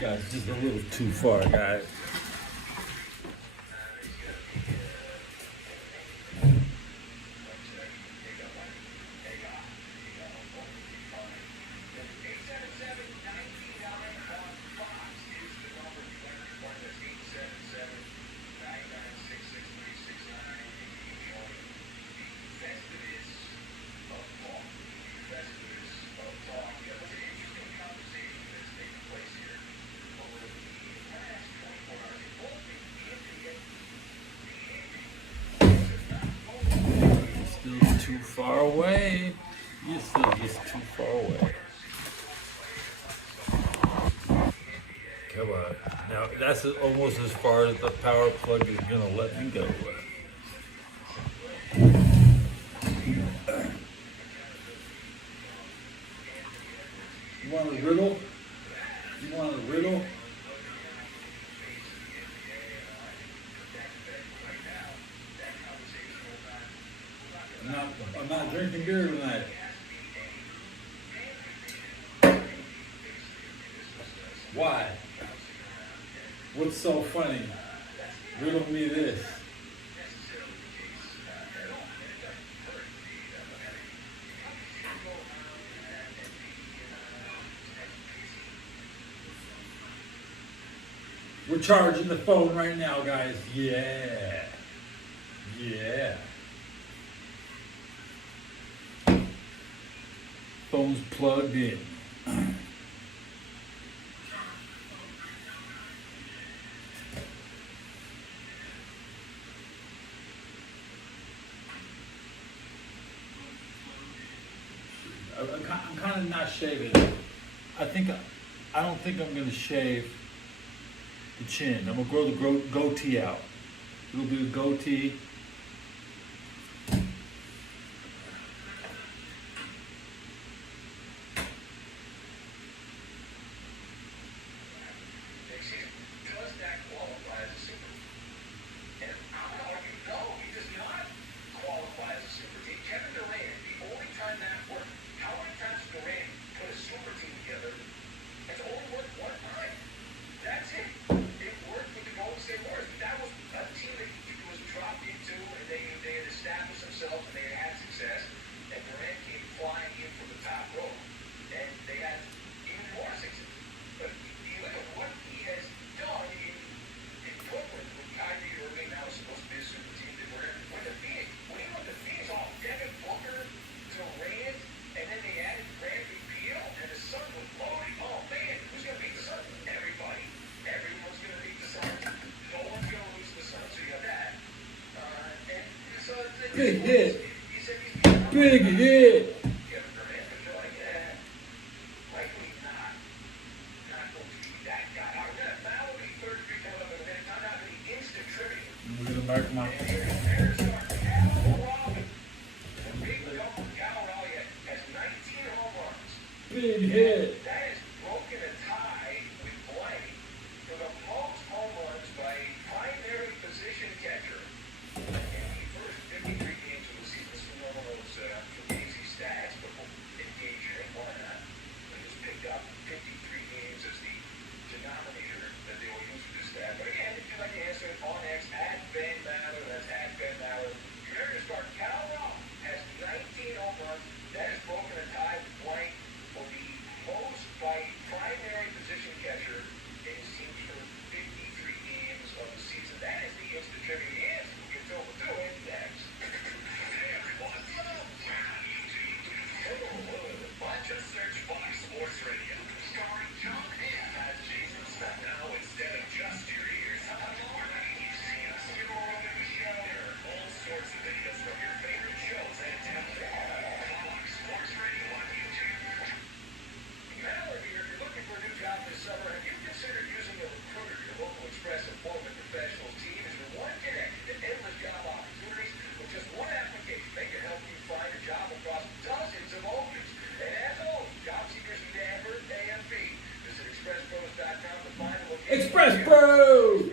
Guys, just a little too far, guys. Still too far away. You're still just too far away. Come on. Now, that's almost as far as the power plug is going to let me go. You want a riddle? You want a riddle? I'm not drinking beer tonight. Why? What's so funny? Riddle me this. We're charging the phone right now, guys. Yeah. Yeah. Phone's plugged in. I'm kind of not shaving. I don't think I'm gonna shave the chin. I'm gonna grow the goatee out. It'll be a goatee. Big hit. Big hit. I'm gonna mark my. Big hit. Express Pro!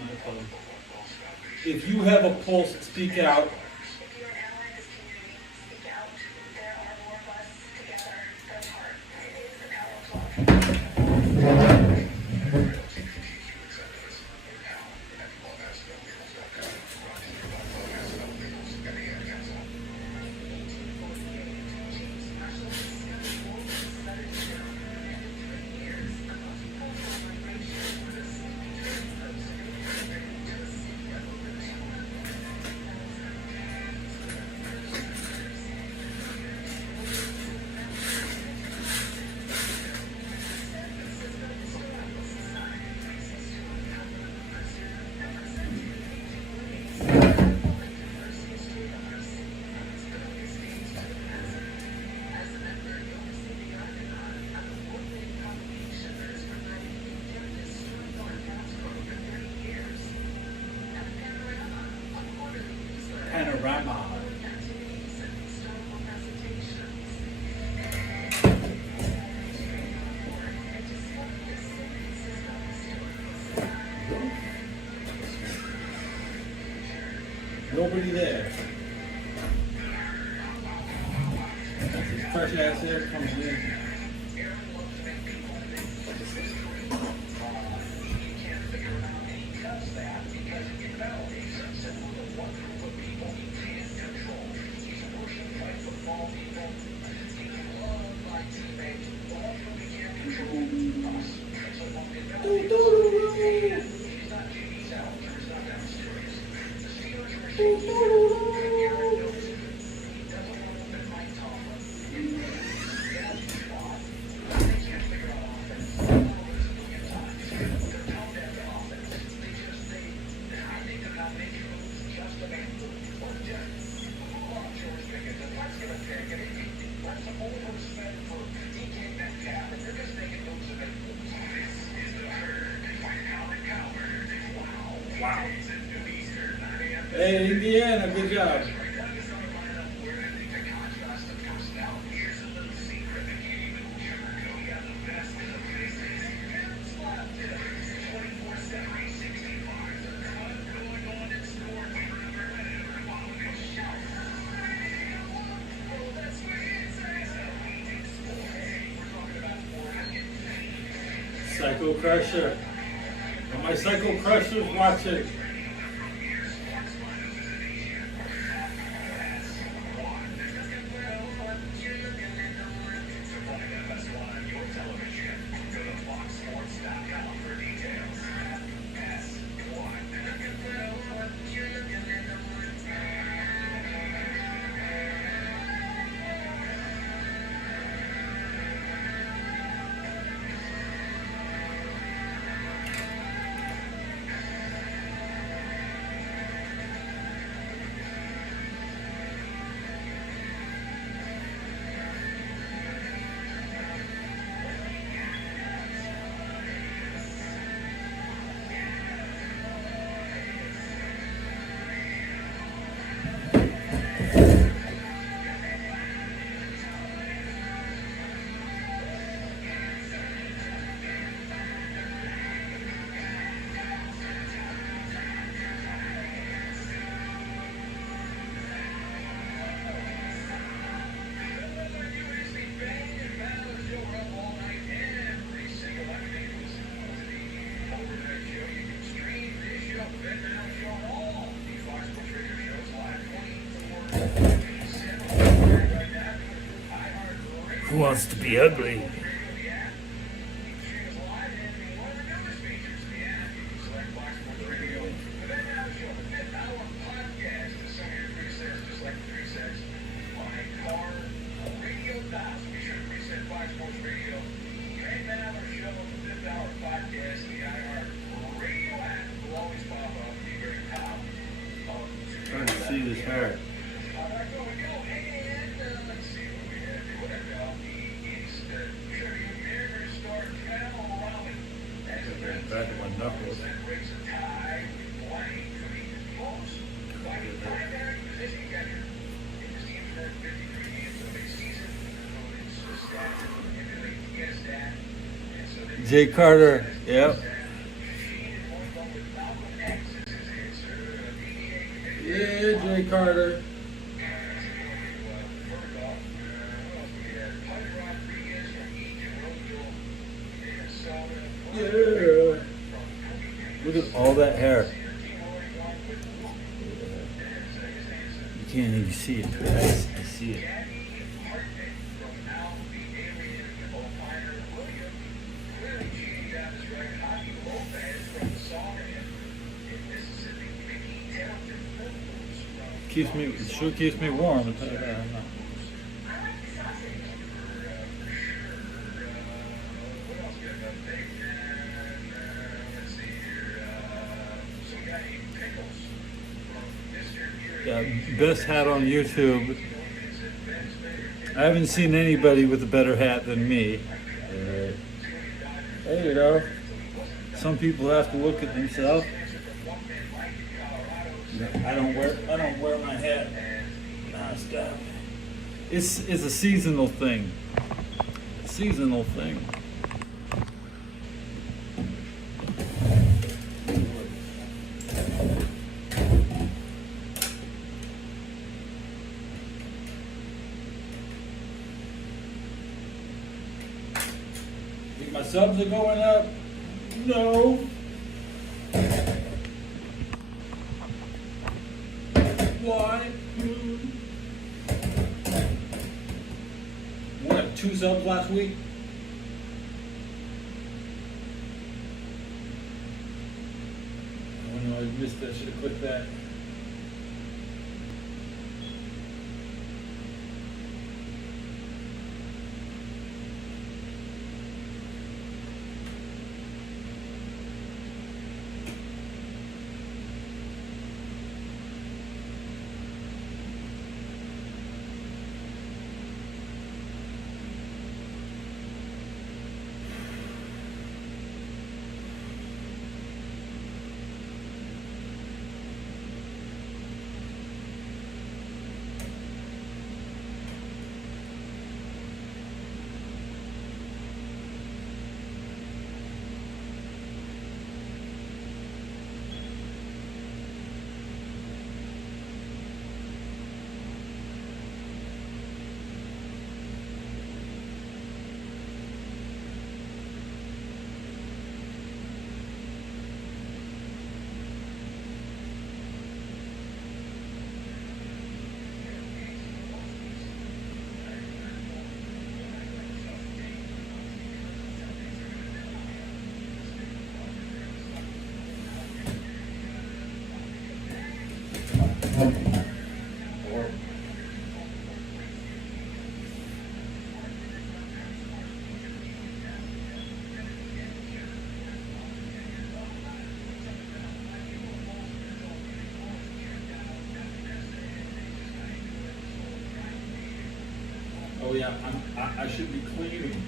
my phone. If you have a pulse, speak out. If you are an ally in this community, speak out. There are more of us together. Press hard. It is the power of love. Panorama. Nobody there. This fresh ass air comes in. Wow. Hey, Indiana, good job. Psycho Crusher. And my Psycho Crushers watching. Who wants to be ugly? Trying to see this hair. Back of my knuckles. Jay Carter, yep. Hey Carter. Yeah. Look at all that hair. You can't even see it. I see it. It sure keeps me warm. I'll tell you that. I like the sausage. Yeah, best hat on YouTube. I haven't seen anybody with a better hat than me. There you go. Some people have to look at themselves. I don't wear my hat nonstop. It's a seasonal thing. Seasonal thing. Think my subs are going up? No. Why? What, 2 subs last week? Oh no, I missed that. Should have clicked that. Oh yeah, I should be cleaning.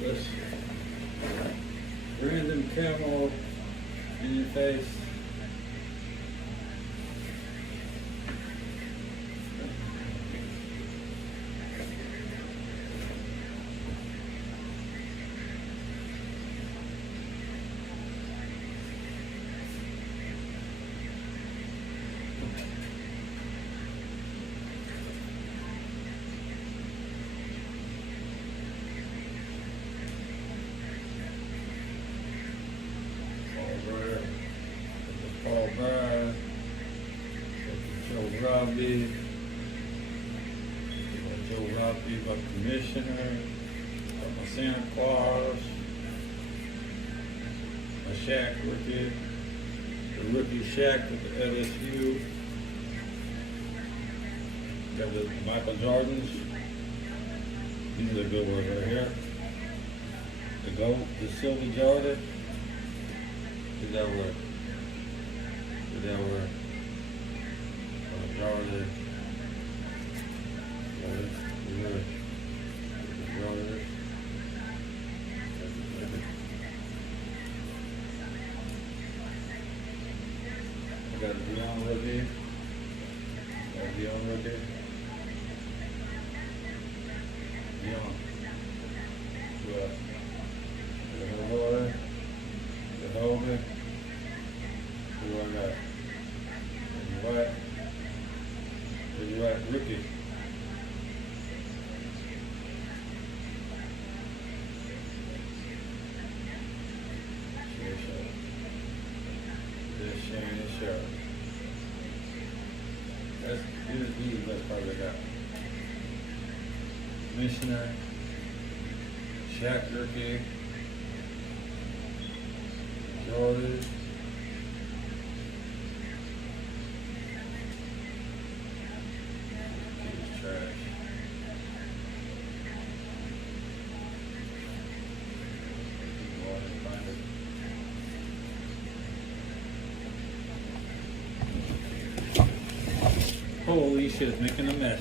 This random camel in your face. Robbie. We got Joe Robbie, our commissioner, my Santa Claus, my Shaq rookie, the rookie Shaq with the LSU. Got the Michael Jordans. These are the good ones right here. The gold, the silver Jordan. Did that work? Did that work? Jordan. Jordan. Jordan. I got Dion rookie. Got Dion rookie. Dion. What? The Homer. The Homer. Who I got? What? What? Rookie. This Shane Sharp. That's these best part I got. Commissioner, Shaq rookie, Jordan. He's trash. Holy shit, it's making a mess.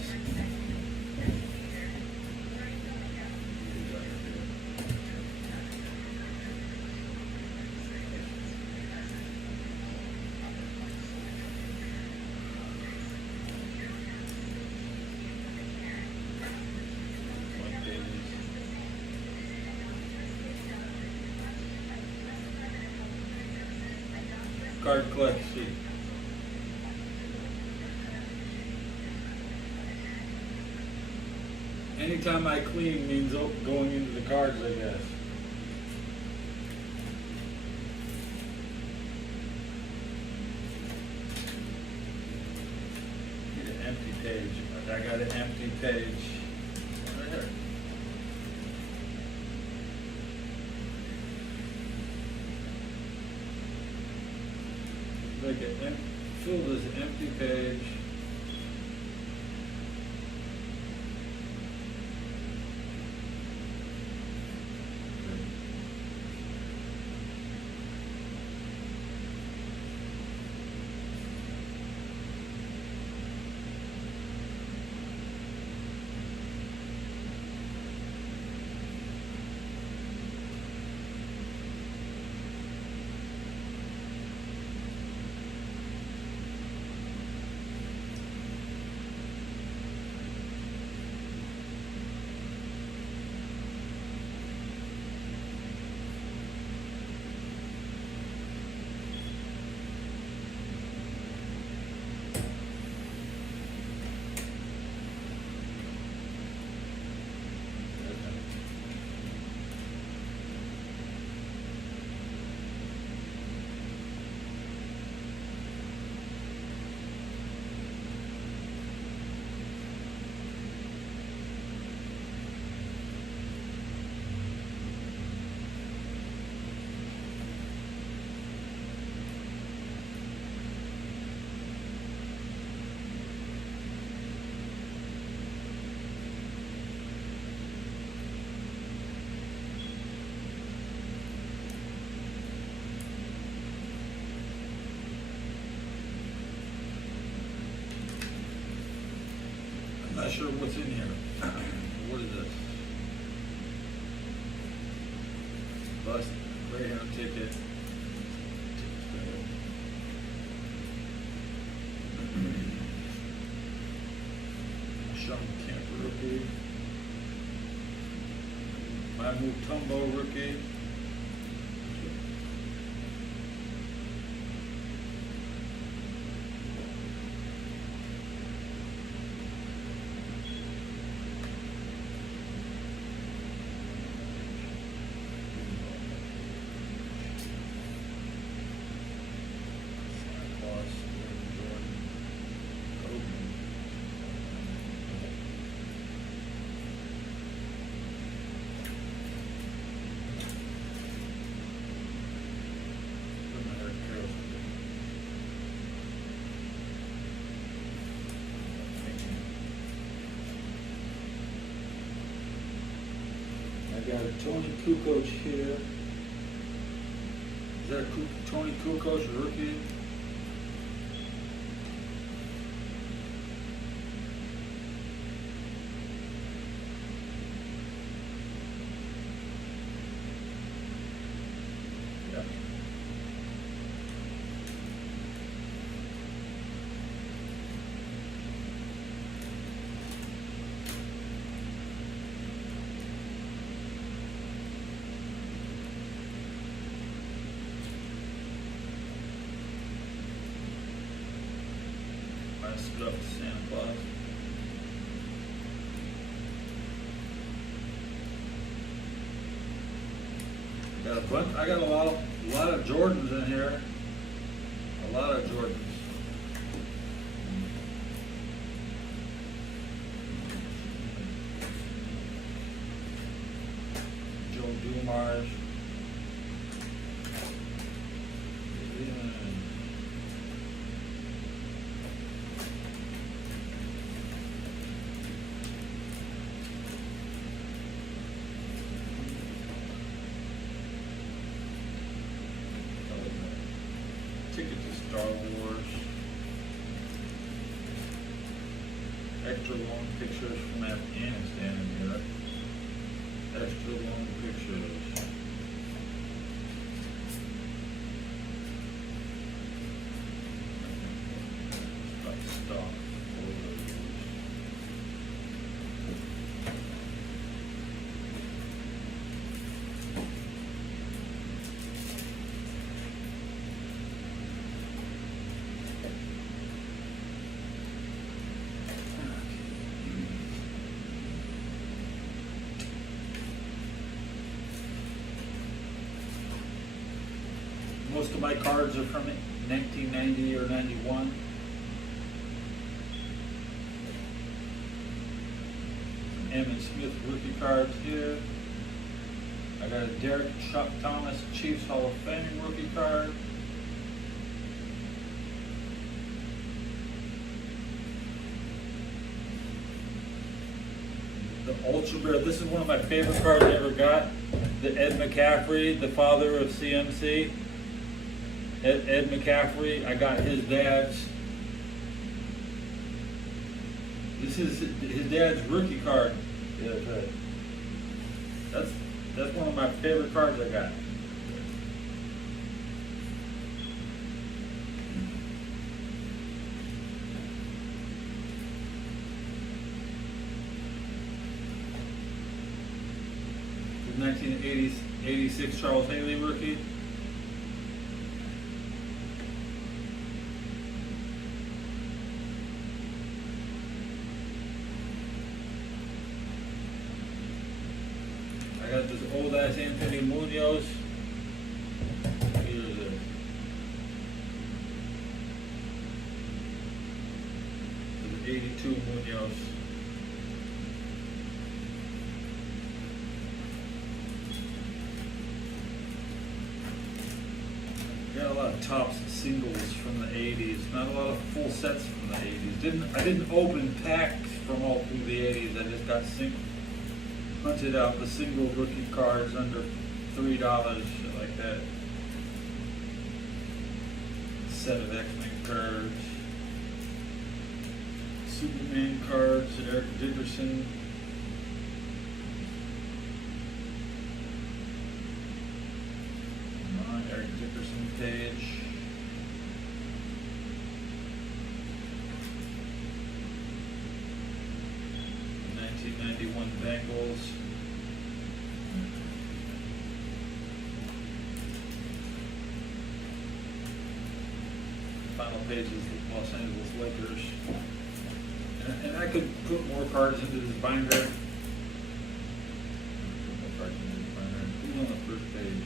Card collect sheet. Anytime I clean means going into the cards, I guess. Need an empty page. I got an empty page. Right here. Like fill this empty page. I'm not sure what's in here. What is this? Bus, Greyhound ticket. Sean Kemp rookie. Mahmoud Tumbo rookie. got a Tony Kukoc here. Is that a Tony Kukoc rookie? Yeah. Nice stuff, Santa Claus. Got a bunch. I got a lot of Jordans in here. A lot of Jordans. Joe Dumars. Ticket to Star Wars. Extra long pictures from Afghanistan in here. Extra long pictures. Got stock photos. Most of my cards are from 1990 or 91. Emmitt Smith rookie cards here. I got a Derek Chuck Thomas Chiefs Hall of Fame rookie card. The Ultra Rare, this is one of my favorite cards I ever got. The Ed McCaffrey, the father of CMC. Ed McCaffrey, I got his dad's. This is his dad's rookie card. Yeah, that's right. That's one of my favorite cards I got. The 1986 Charles Haley rookie. I got this old ass Anthony Munoz. Here's it. The 82 Munoz. Got a lot of tops and singles from the 80s. Not a lot of full sets from the 80s. I didn't open packs from all through the 80s. I just got hunted out the single rookie cards under $3, shit like that. Set of X-Men cards. Superman cards, Eric Dickerson. Eric Dickerson page. '91 Bengals. Final page is the Los Angeles Lakers. And I could put more cards into this binder. Who's on the first page?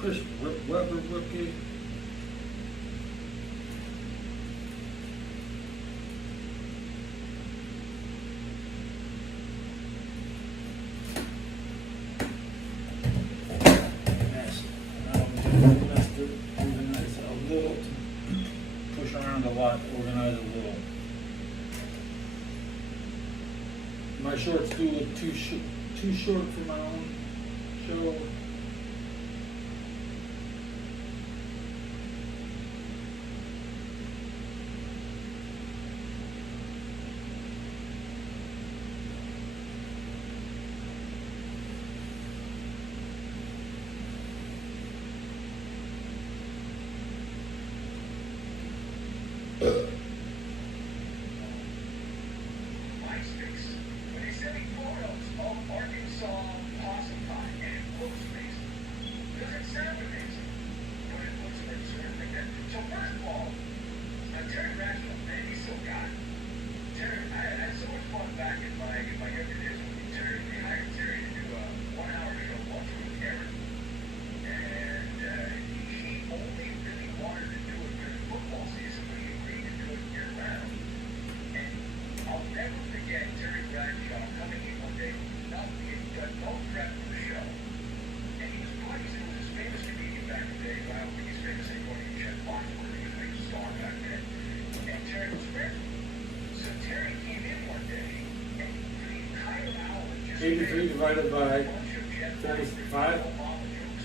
Chris Webber rookie. Push around a lot, organize a little. My shorts do look too too short for my own show. MySpace. When they send me photos of Arkansas possum pie and it looks amazing. Doesn't sound amazing, but it looks like sort of like that. So first of all, Terry Bradshaw, man, he's so got it. Terry, I had so much fun back in my younger days when Terry, we hired Terry to do a 1 hour show once with Aaron. And he only really wanted to do it during football season, but he agreed to do it year round. And I'll never forget Terry Bradshaw coming in one day, he had done no prep for the show. And he was buddies, it was this famous comedian back in the day, but I don't think he's famous anymore, he Jeff Foxworthy, he was a big star back then. And Terry was ready. So Terry came in one day, and for the entire hour, just 83 divided by a bunch of Jeff 45. Obama jokes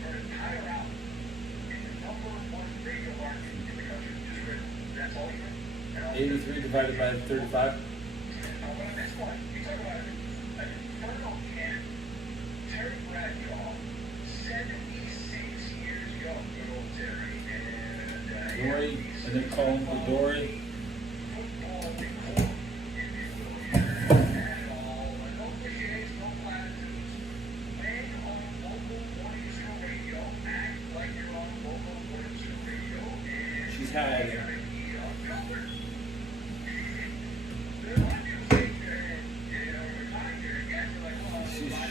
for an entire hour. And the number one radio market in the country just written, that's all he wrote. And I'll- 83 divided by 35. But on this one, you talk about an infernal cat, Terry Bradshaw, 76 years young, good old Terry, and Dory, and they call him the Dory. football decor, if you will, and all, and no cliches, no platitudes. When on local mornings for radio, act like you're on local mornings for radio, and She's had it.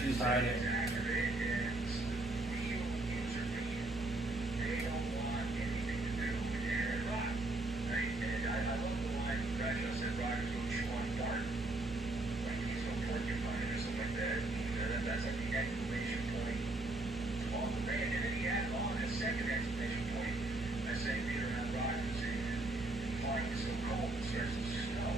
She's hiding. That's like the exclamation point on the band. And then he added on a second exclamation point. I say being around Rogers and flying is so cold, it starts to snow.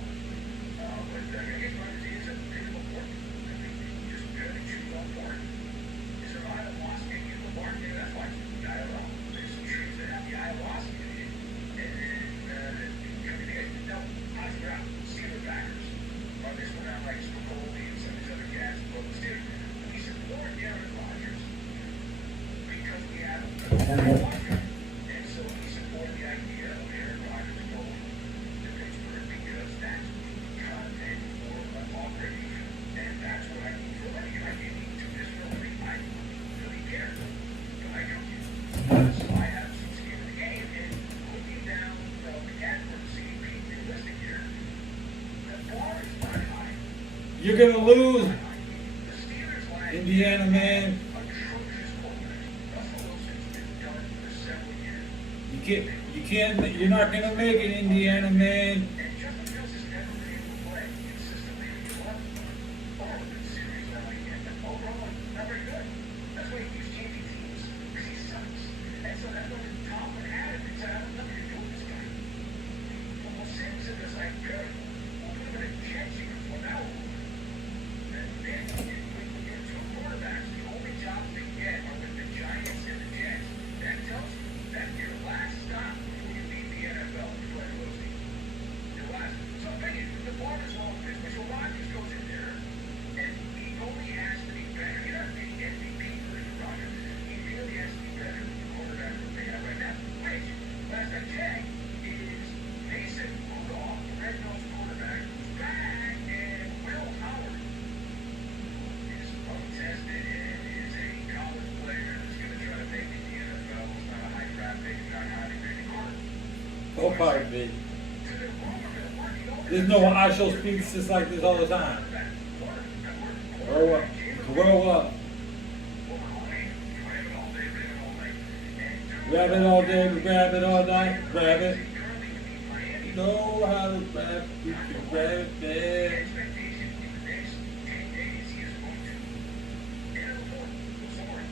But I guess Rogers is a bit of a port. I think you just barely choose on port. Is there ayahuasca in the park? Yeah, that's why it's dialogue. There's some trees that have the ayahuasca in it. And coming in, no, Oscar out, Silverbackers. On this one, I like Spicoli and some of these other guys. But still, we support Aaron Rodgers because we have ayahuasca. And so we support the idea of Aaron Rodgers going to Pittsburgh because that's content for an already. And that's what I need for money. I didn't need to this really. I really care. But I don't. So I have some skin in the game. And looking down the Catford scene, being realistic here, the bar is not high. You're gonna lose, The Steelers line. Indiana man. Atrocious quarterback. Russell Wilson's been done for several years. You're not gonna make it, Indiana man. And Justin Fields has never been able to play consistently. He's won all of the series now, and overall, not very good. That's why he keeps changing teams, because he sucks. And so that's what Tomlin added. He said, I don't know what you're doing, this guy. Well, Simpson is like, good. We'll put him in a jet uniform now. And then when you get two quarterbacks, the only jobs they get are with the Giants and the Jets. That tells you that's your last stop before you leave the NFL to play those teams. Your last. So I'm thinking, the bar is all this, but your Rodgers goes in there, and he only has to be better. You're not getting MVP for Rodgers. He really has to be better than the quarterback that they have right now. Which, last I checked, is Mason Rudolph, the red-nosed quarterback, back, and Will Howard is untested and is a college player that's going to try to make it in the NFL. It's not a high draft pick, it's not a highly rated quarterback. Go Pirate big. To the rumor that working over There's no I shall speak just like this all the time. Grow up. Grow up. Grab it all day, grab it all night, grab it. You know how to grab it, you can grab it there. Expectation in the next 10 days he is going to enter the portal, soaring.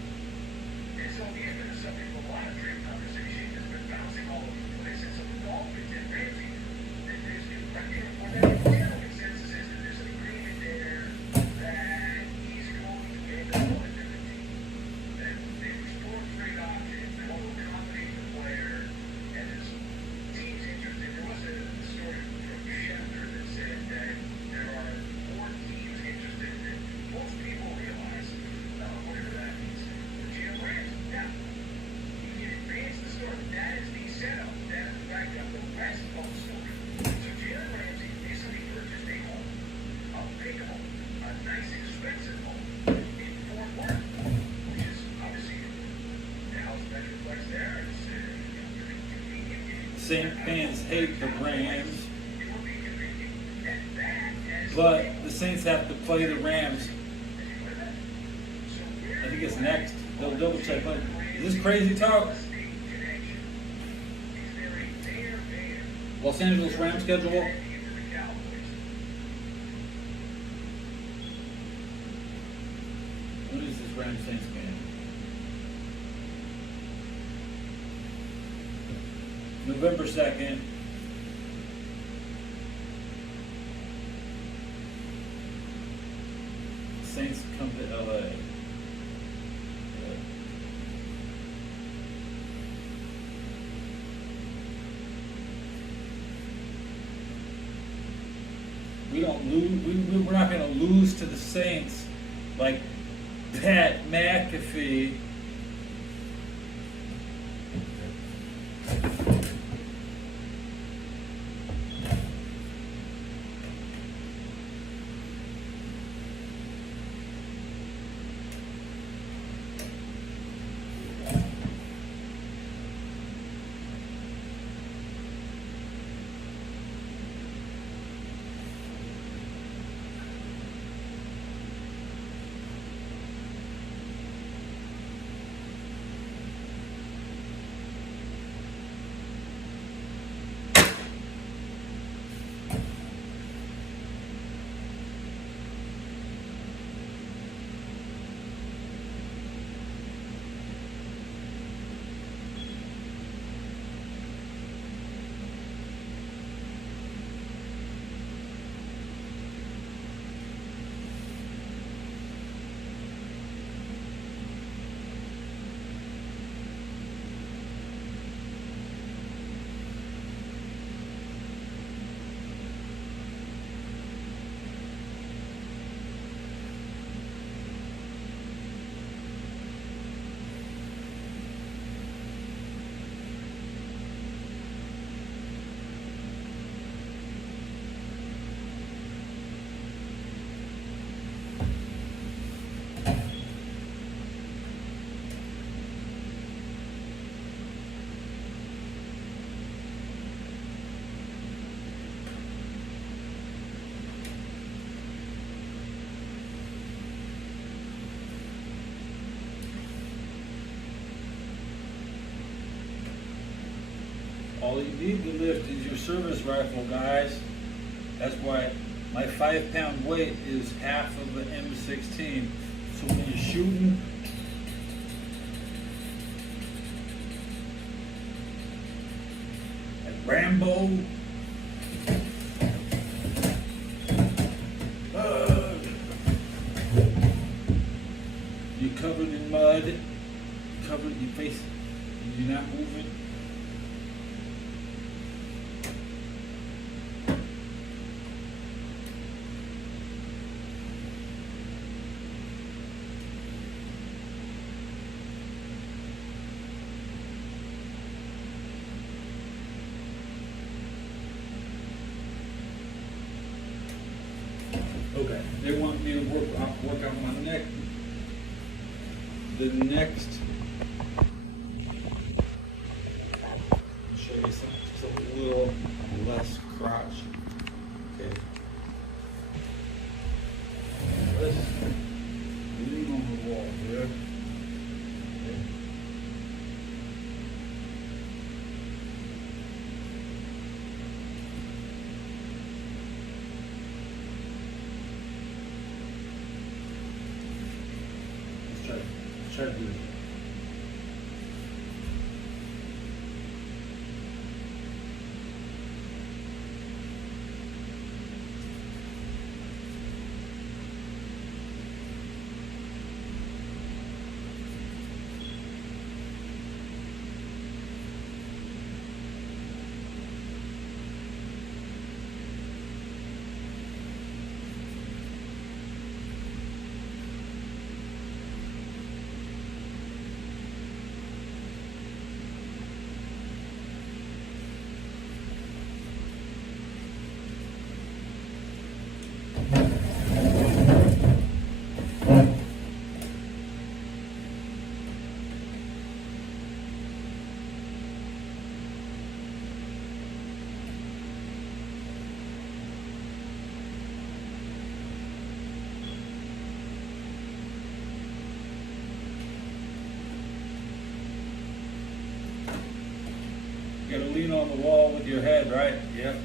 And so he has been the subject of a lot of trade conversation. Has been bouncing all over the place. And so the Dolphins and Ramsey, there's a general consensus is that there's an agreement there that he's Saint fans hate the Rams, but the Saints have to play the Rams. I think it's next. They'll double check. Is this crazy talk? Los Angeles Rams schedule. When is this Rams Saints game? November 2nd. Saints come to LA. We don't lose. We're not going to lose to the Saints like Pat McAfee. All you need to lift is your service rifle, guys. That's why my 5-pound weight is half of the M16. So when you're shooting, at Rambo, you're covered in mud, covered your face, you're not moving. Okay, they want me to work on my neck. The next, I'll show you something just a little less crotch. Okay. Let's lean on the wall here. Okay. Try to do it. on the wall with your head, right? Yep.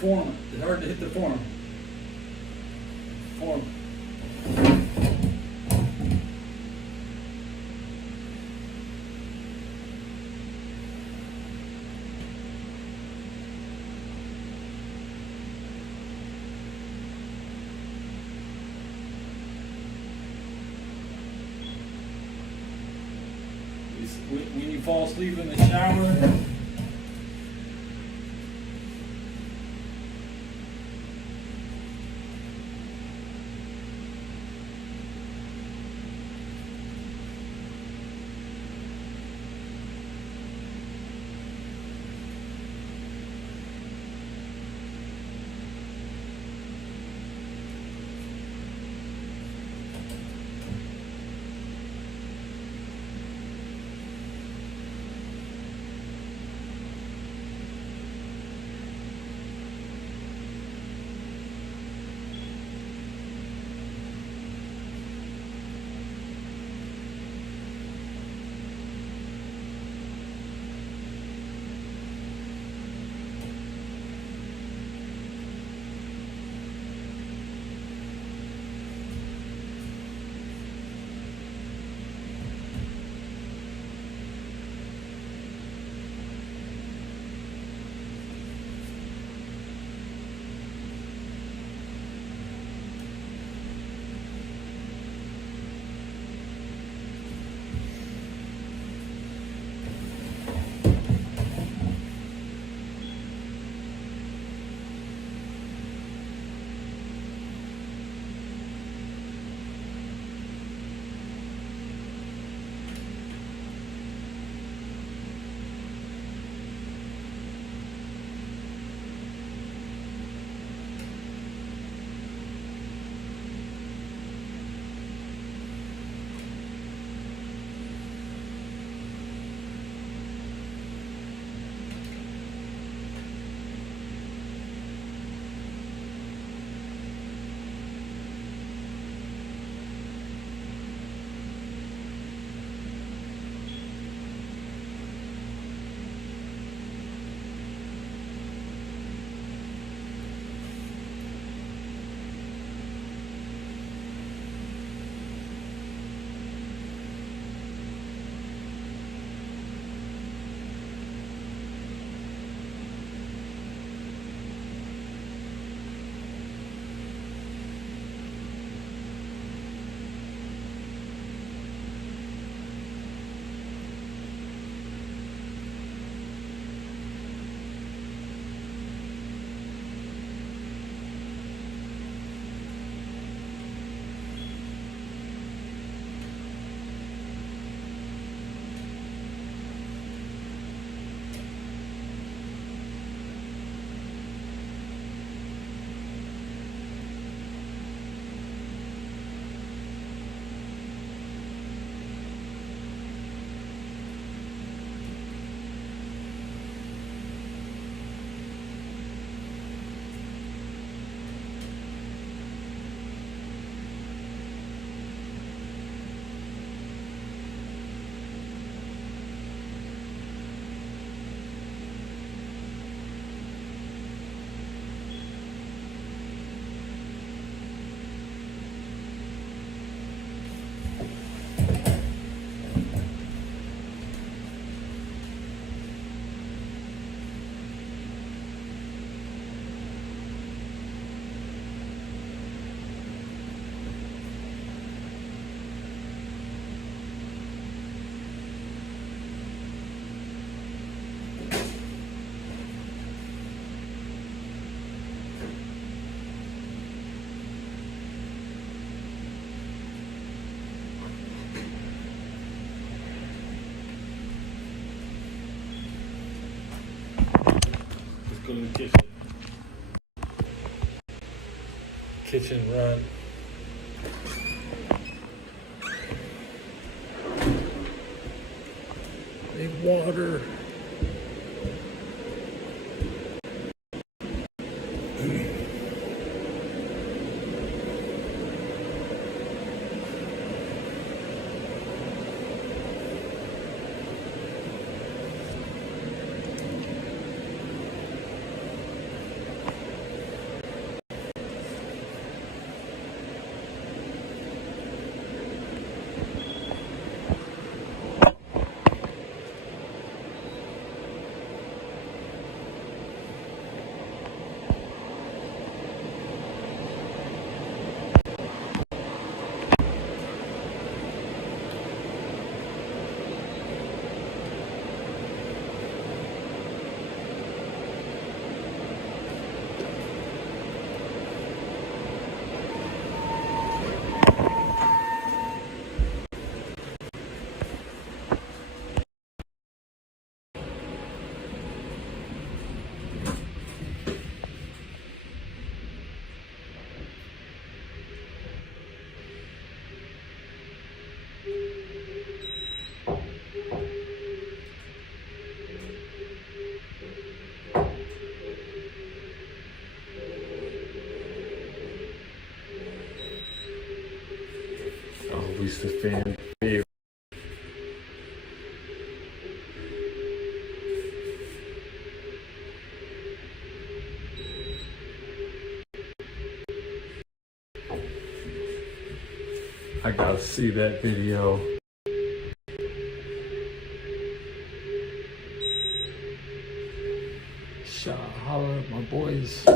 Form. It's hard to hit the form. Form. When you fall asleep in the shower, go to the kitchen. Kitchen run. Need water. Always the fan favorite. I gotta see that video. Shot, holler at my boys.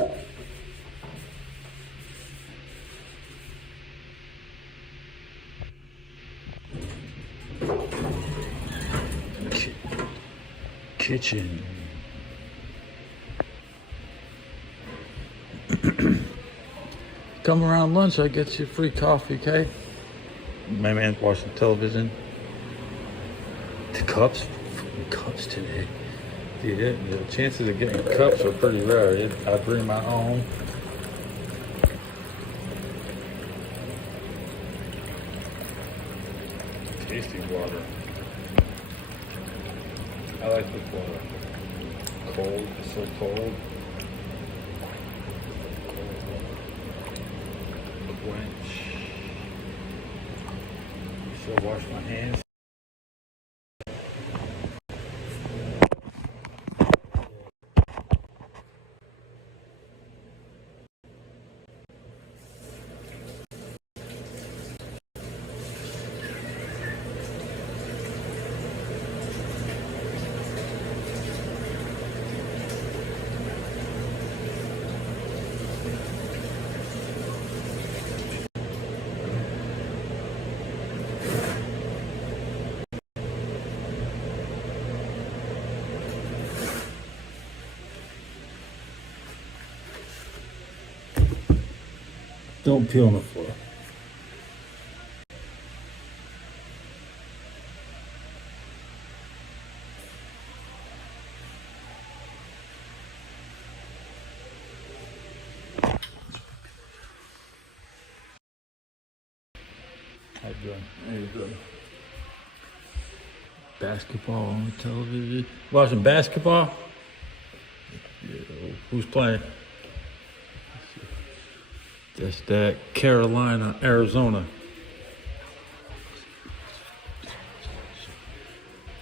Kitchen. Come around lunch, I get you free coffee, okay? My man's watching television. The cups today. Yeah, the chances of getting cups are pretty rare. I bring my own. Tasty water. I like this water. Cold, it's so cold. Quench. Should wash my hands. Don't pee on the floor. How you doing? How you doing? Basketball on the television. Watching basketball? Yeah, who's playing? That's that Carolina, Arizona.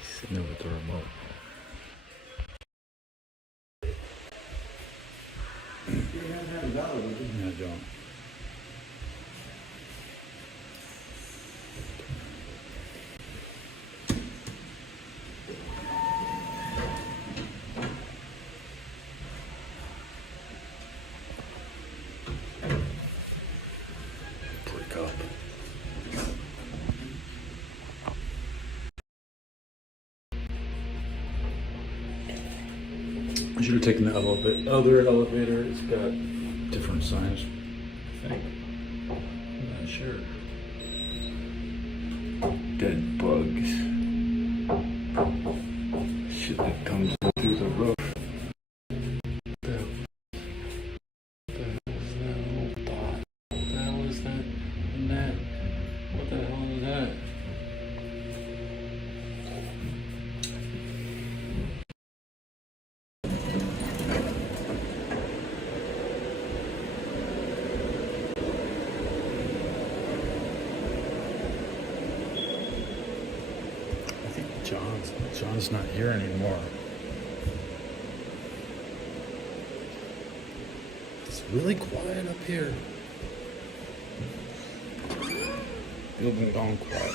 Sitting there with the remote. Yeah, John. I should have taken the other elevator. It's got different signs, I think. I'm not sure. Dead bugs. Shit that comes through the roof. John's not here anymore. It's really quiet up here. Building gone quiet.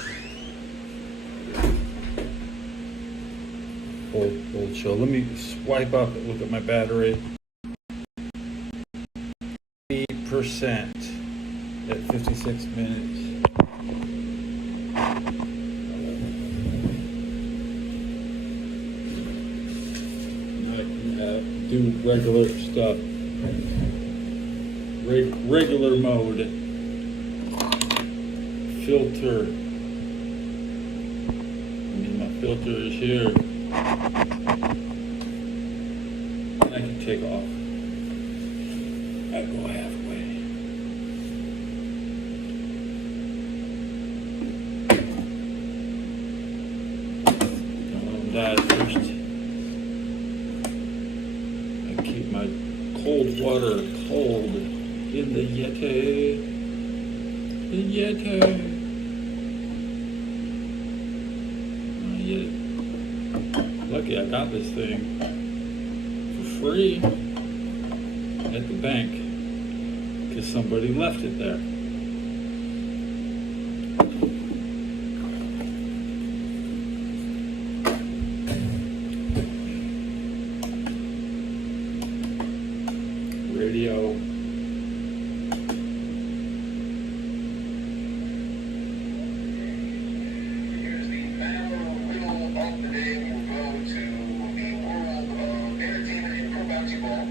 Hold chill. Let me swipe up and look at my battery. 8% at 56 minutes. Do regular stuff. Regular mode. Filter. My filter is here. And I can take off. I go halfway. That first. My cold water cold in the Yeti. The Yeti. Lucky I got this thing for free at the bank because somebody left it there. Radio. Here's the final riddle of the day. We'll go to the world of entertainment and pro bouncy ball,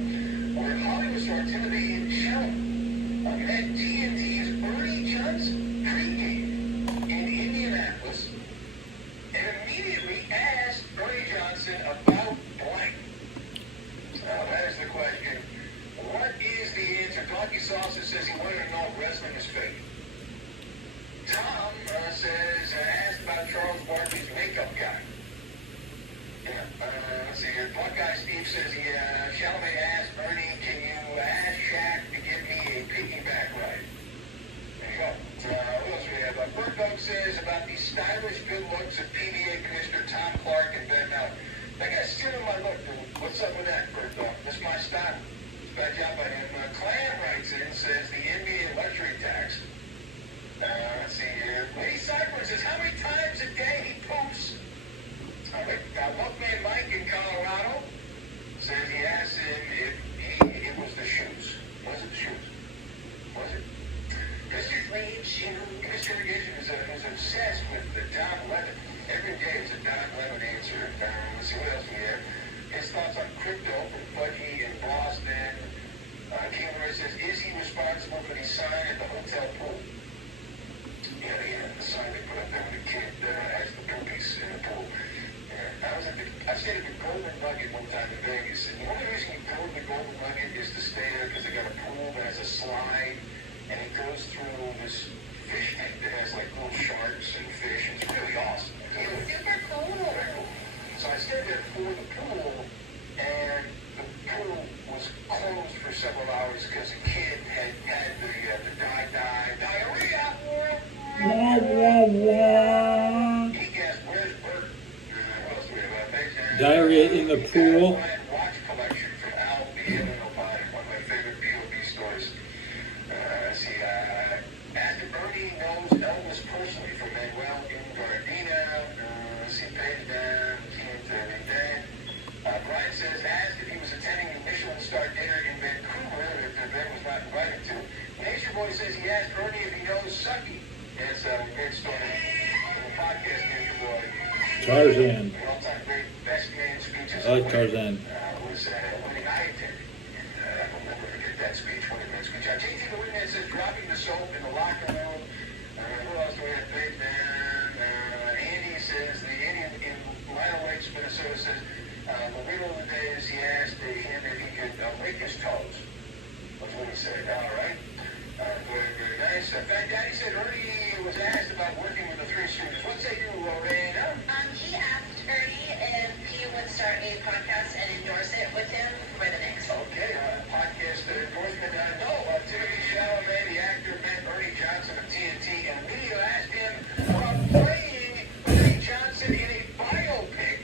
where Hollywood star Timothy Chalamet had TNT's Ernie Johnson pregame in Indianapolis and immediately asked Ernie Johnson about blank. Now, that is the question. What is the answer? Donkey Saucer says he wanted to know if wrestling is fake. Tom says, asked about Charles Barkley's makeup guy. Yeah, let's see here. Plug Guy Steve says, Chalamet asked Ernie, can you ask Shaq to give me a piggyback ride? There you go. What else we have? Bird Dog says about the stylish good looks of PBA Commissioner Tom Clark and Ben Mel. That guy's stealing my look, dude. What's up with that, Bird Dog? That's my style. Bad job by him. Clan writes in, says the NBA luxury tax. Let's see here. Lady Cypress says, how many times a day he poops? Wolfman Mike in Colorado says he asked him if it was the shoes. Was it the shoes? Was it? Mr. Mr. Irrigation is obsessed with the Don Lemon. Every day is a Don Lemon answer. Let's see what else we have. His thoughts on crypto from Pudgy in Boston. King Roy says, is he responsible for the sign at the hotel pool? Yeah, the sign they put up there when the kid has the poopies in the pool. I stayed at the Golden Nugget one time in Vegas, and the only reason you go to the Golden Nugget is to stay there because they got a pool that has a slide, and it goes through this fish tank that has like little sharks and fish. It's really awesome. It's super cool. So I stayed there for the pool, and the pool was closed for several hours because a kid had the diarrhea. He guessed, where's Bert? What else do we have? Diarrhea in the pool. Watch collection from Al B. One of my favorite B.O.B. stores. Let's see, Aston Bernie knows Elvis personally from Manuel in Gardena. Let's see, page down, Brian says, asked if he was attending the Michelin Star dinner in Vancouver, if the event was not invited to. Nature Boy says he asked Ernie if he knows Sucky. It's a great story. The podcast, Nature Boy. Tarzan. The all-time great best man speeches. I like Tarzan. Was when I attended. I will never forget that speech, 20-minute speech. JT the Witness says dropping the soap in the locker room. Who else do we have? Big Man. Andy says the Indian in Minor Lakes, Minnesota says the riddle of the day is he asked him if he could lick his toes. That's what he said. All right. Very, very nice. Fat Daddy said Ernie was asked about working with the Three Shooters. What's that you, Lorena? He asked Ernie if he would start a podcast and endorse it with him for the Knicks. Okay, podcast endorsement. No, Timothy Chalamet, the actor, met Ernie Johnson of TNT, and we asked him about playing Ernie Johnson in a biopic.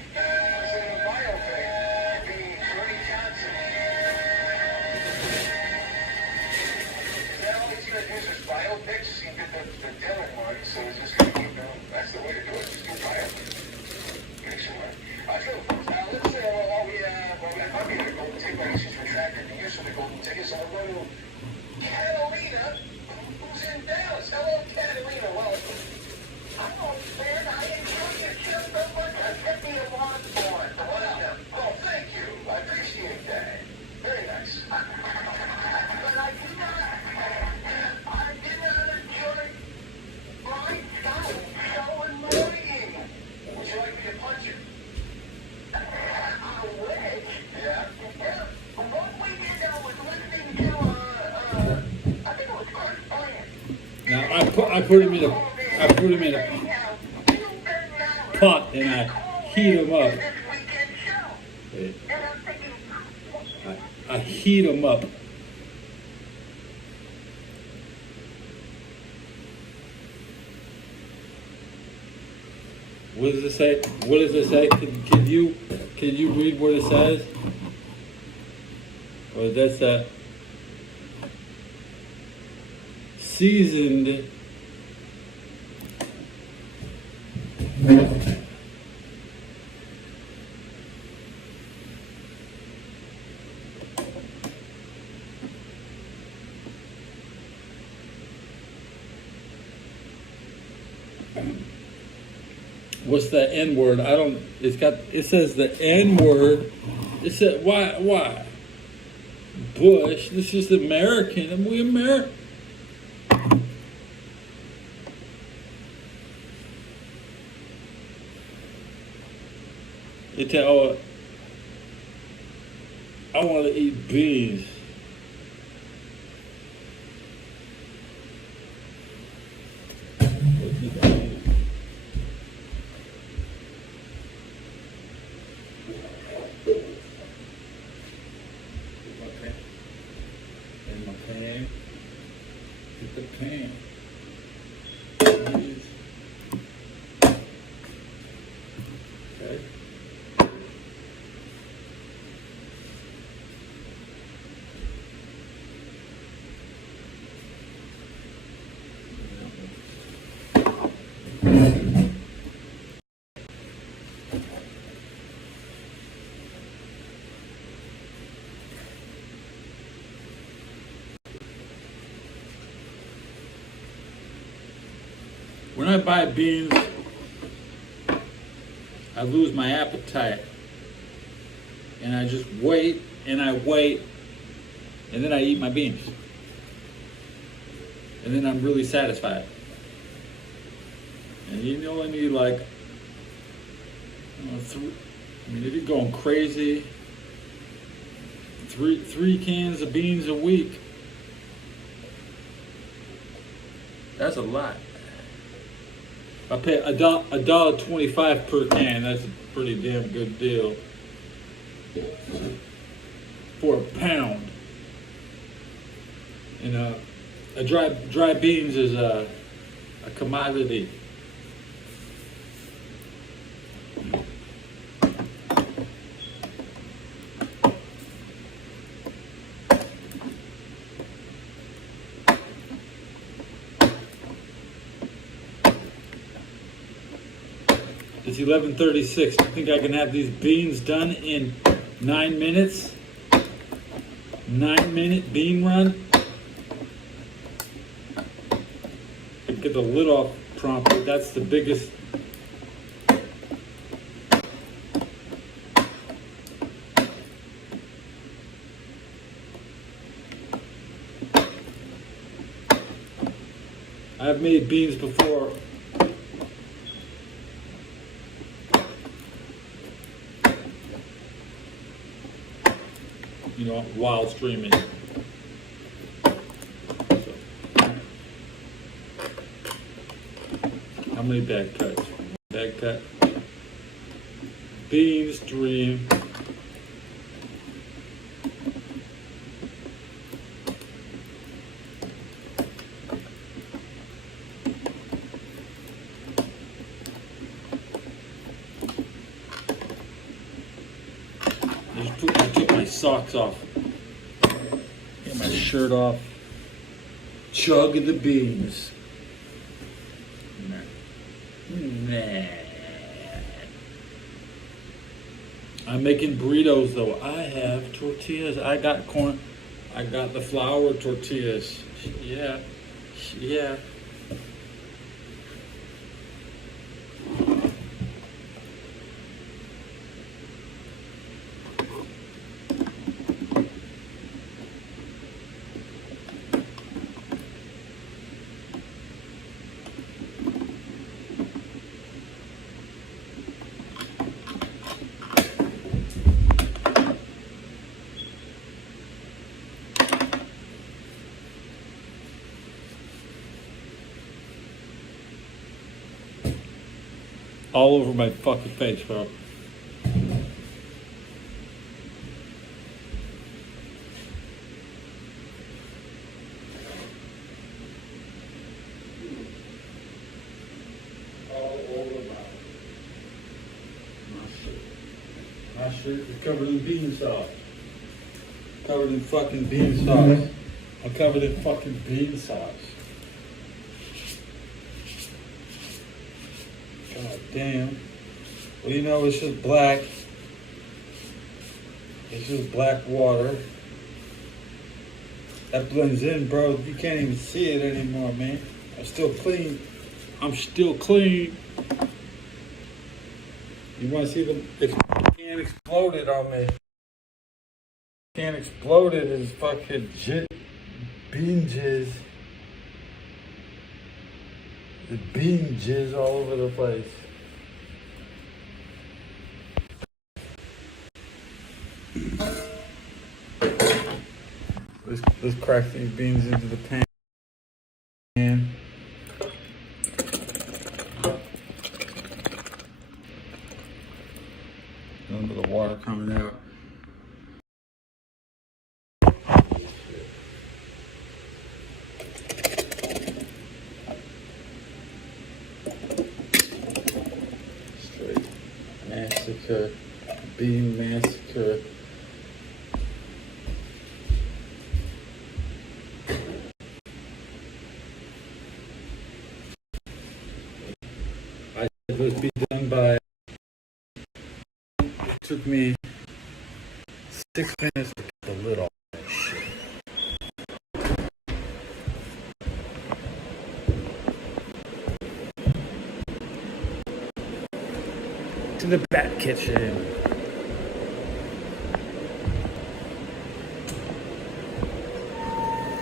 Yeah. Yeah. But what we did though was listening to, I think it was Chris Plant. Now I put him in a pot and I heat him up. Wait, I heat him up. What does it say? What does it say? Can you read what it says? Or that's a seasoned. What's the N word? I don't. It says the N word. It said why? Bush. This is American, and we American. It tell. I want to eat beans. In my pan. Get the pan. Please. Okay. When I buy beans, I lose my appetite. And I just wait, and I wait, and then I eat my beans. And then I'm really satisfied. And you only need like, if you're going crazy, three cans of beans a week. That's a lot. I pay $1.25 per can. That's a pretty damn good deal for a pound. And a dry beans is a commodity. It's 11:36. I think I can have these beans done in 9 minutes. 9-minute bean run. Get the lid off promptly. That's the biggest. I've made beans before. You know, while streaming. So, how many bag cuts? Bag cut. Beans stream. I took my socks off. Get my shirt off. Chug the beans. Nah. I'm making burritos though. I have tortillas. I got corn. I got the flour tortillas. Yeah. Yeah. all over my fucking face, bro. All over my shirt is covered in bean sauce. Covered in fucking bean sauce. I'm covered in fucking bean sauce. God damn. Well, you know, it's just black. It's just black water. That blends in, bro. You can't even see it anymore, man. I'm still clean. I'm still clean. You want to see the can exploded on me? Can exploded is fucking bean jizz. The bean jizz all over the place. Let's crack these beans into the pan. A little bit of water coming out. Straight massacre, bean massacre. I said it would be done by. It took me 6 minutes to get the lid off that shit. To the Bat Kitchen.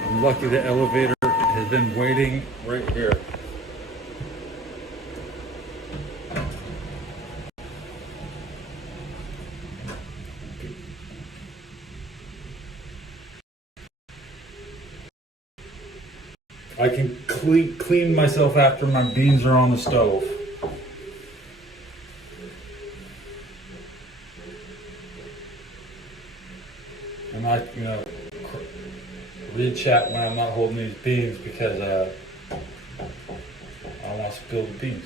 I'm lucky the elevator has been waiting right here. I can clean myself after my beans are on the stove. And I, read chat when I'm not holding these beans because I don't want to spill the beans.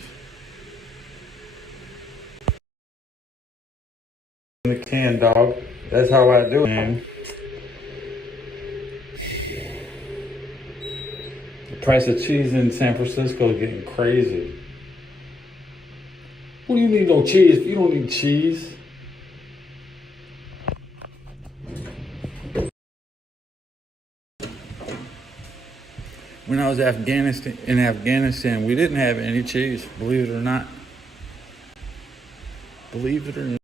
In the can, dog. That's how I do it, man. The price of cheese in San Francisco is getting crazy. What do you need no cheese? You don't need cheese. When I was in Afghanistan, we didn't have any cheese, believe it or not. Believe it or not.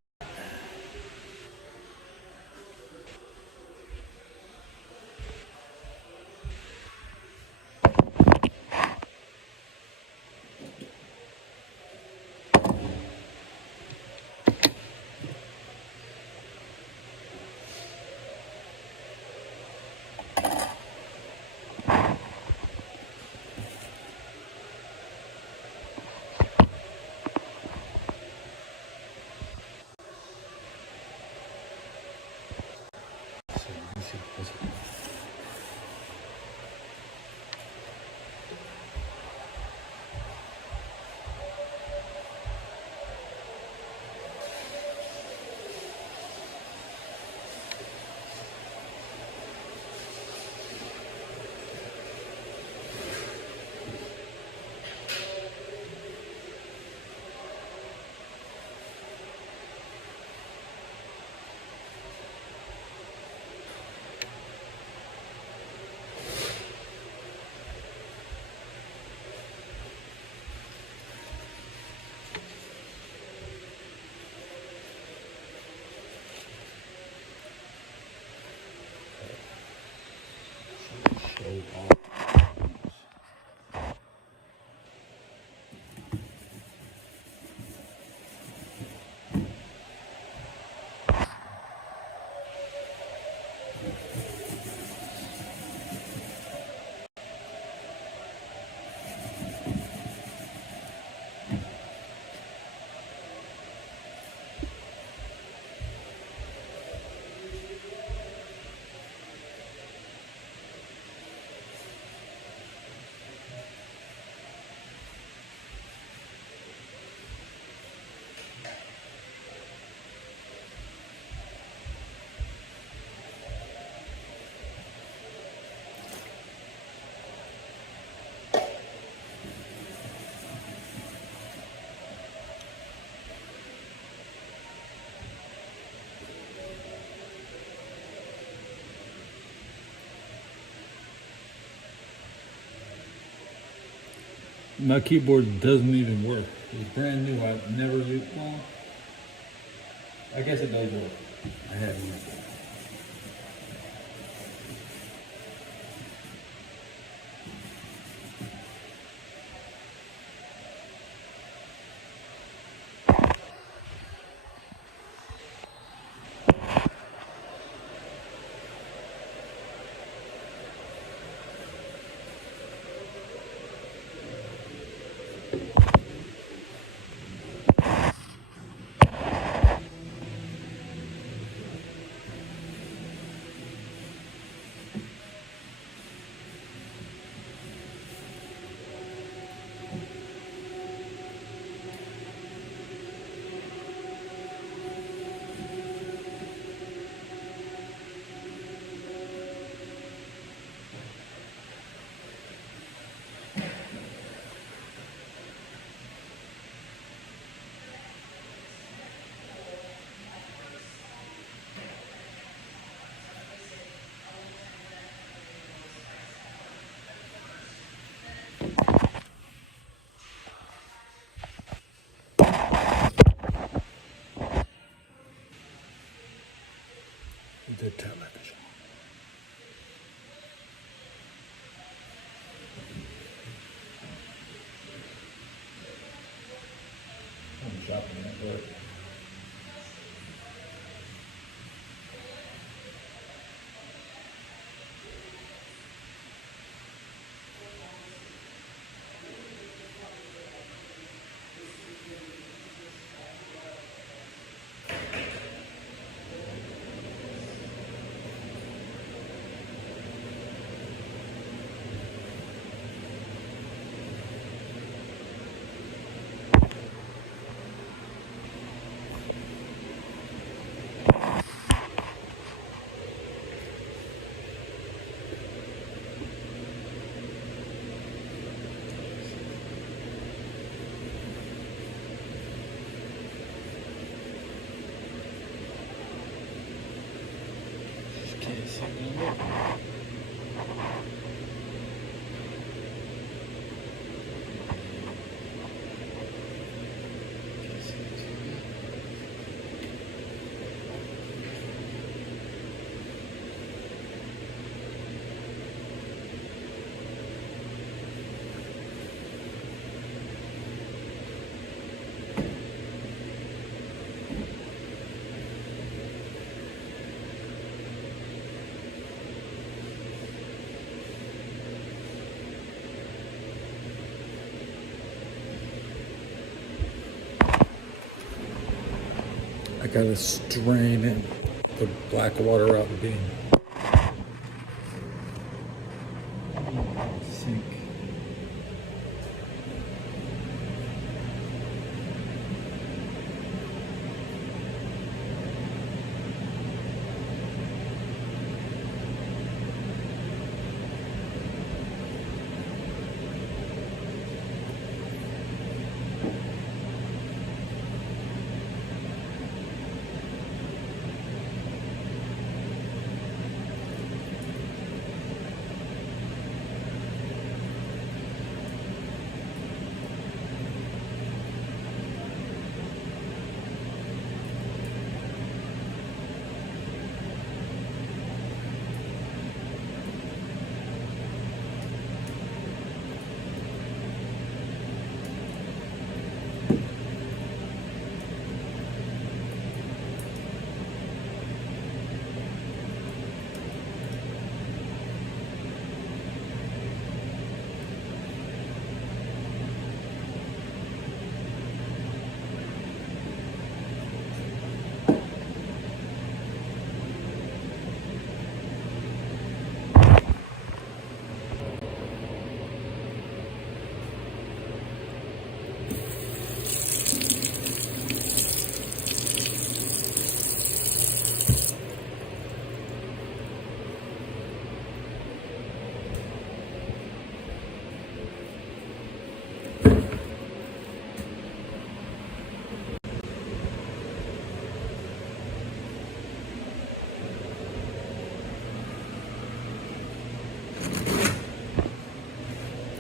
My keyboard doesn't even work. It's brand new. I've never used. Well, I guess it does work. I haven't used it. The television. I'm shopping at work. Just can't see it. I gotta strain it, the black water out the bean. Sink.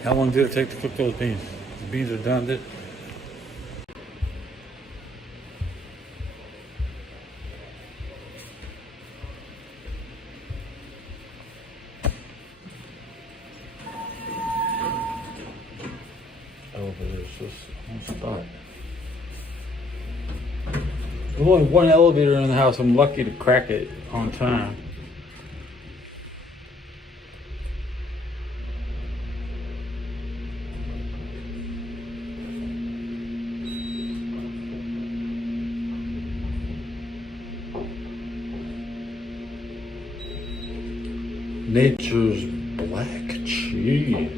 How long did it take to cook those beans? The beans are done. Elevator's just on start. There's only one elevator in the house. I'm lucky to crack it on time. Nature's black cheese.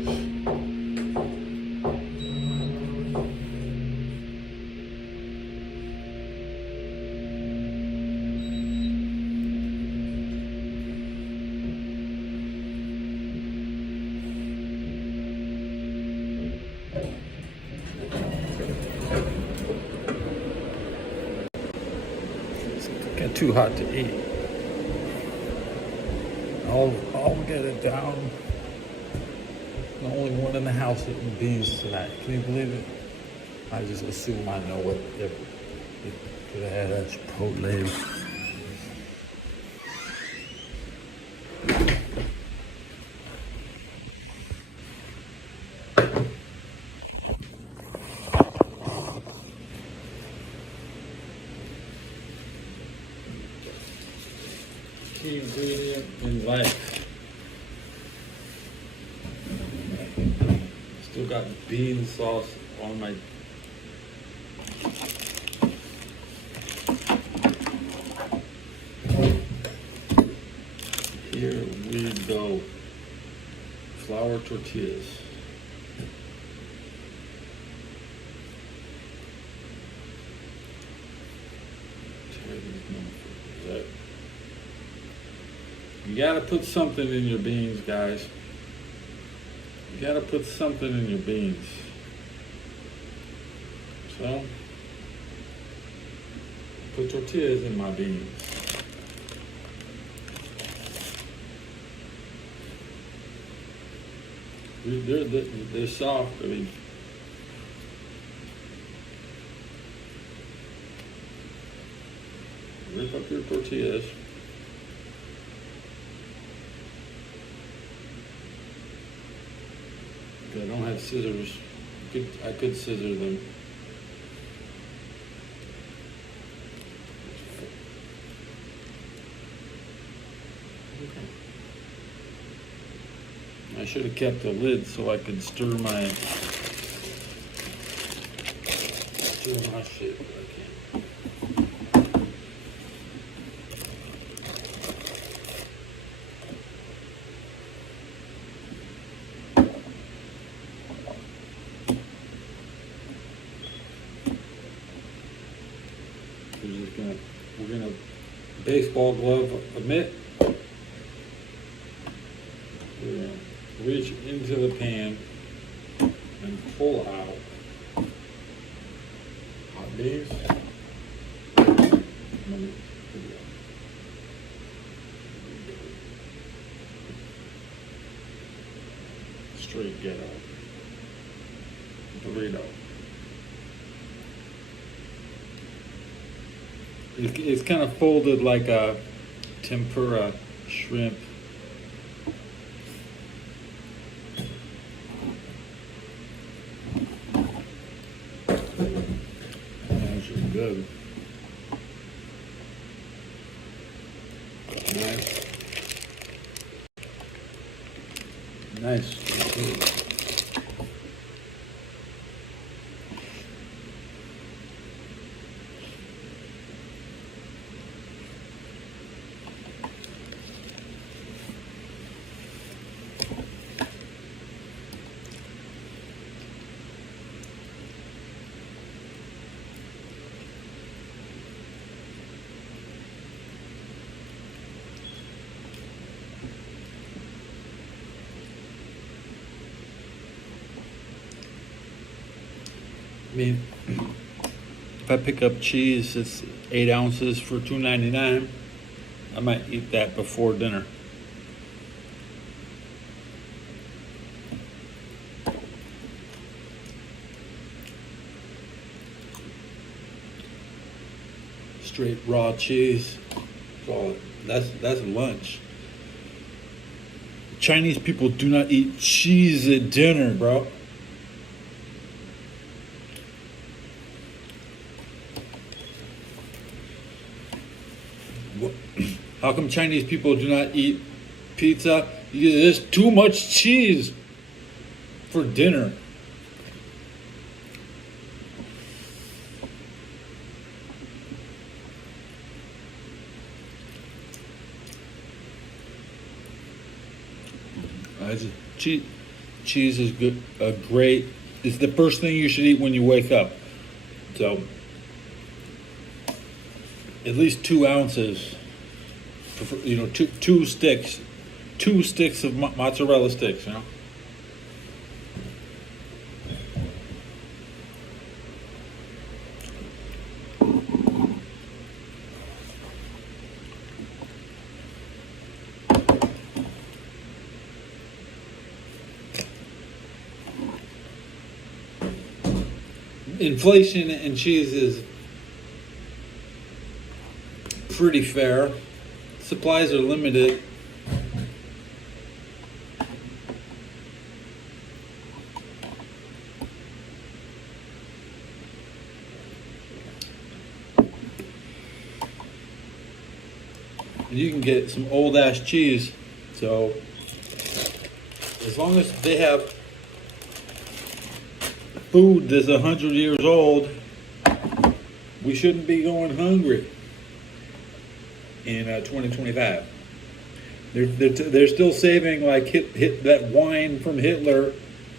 It's getting too hot to eat. I'll get it down. The only one in the house eating beans tonight. Can you believe it? I just assume I know what it could have had that Chipotle. Key ingredient in life. Still got bean sauce on my. Here we go. Flour tortillas. You gotta put something in your beans, guys. You gotta put something in your beans. So, put tortillas in my beans. They're soft. I mean, rip up your tortillas. I don't have scissors. I could scissor them. I should have kept the lid so I could stir my shit, but I can't. We're gonna baseball glove a mitt. We're gonna reach into the pan and pull out hot beans. Straight ghetto burrito. It's kind of folded like a tempura shrimp. That's good. Nice. Nice. Good. I mean, if I pick up cheese, it's 8 ounces for $2.99. I might eat that before dinner. straight raw cheese. So that's lunch. Chinese people do not eat cheese at dinner, bro. How come Chinese people do not eat pizza? Because there's too much cheese for dinner. Cheese is good. Great. It's the first thing you should eat when you wake up. So, at least 2 ounces. You know, two sticks of mozzarella sticks. You know. Inflation in cheese is pretty fair. Supplies are limited. And you can get some old ass cheese. So as long as they have food that's 100 years old, we shouldn't be going hungry in 2025. They're still saving like hit that wine from Hitler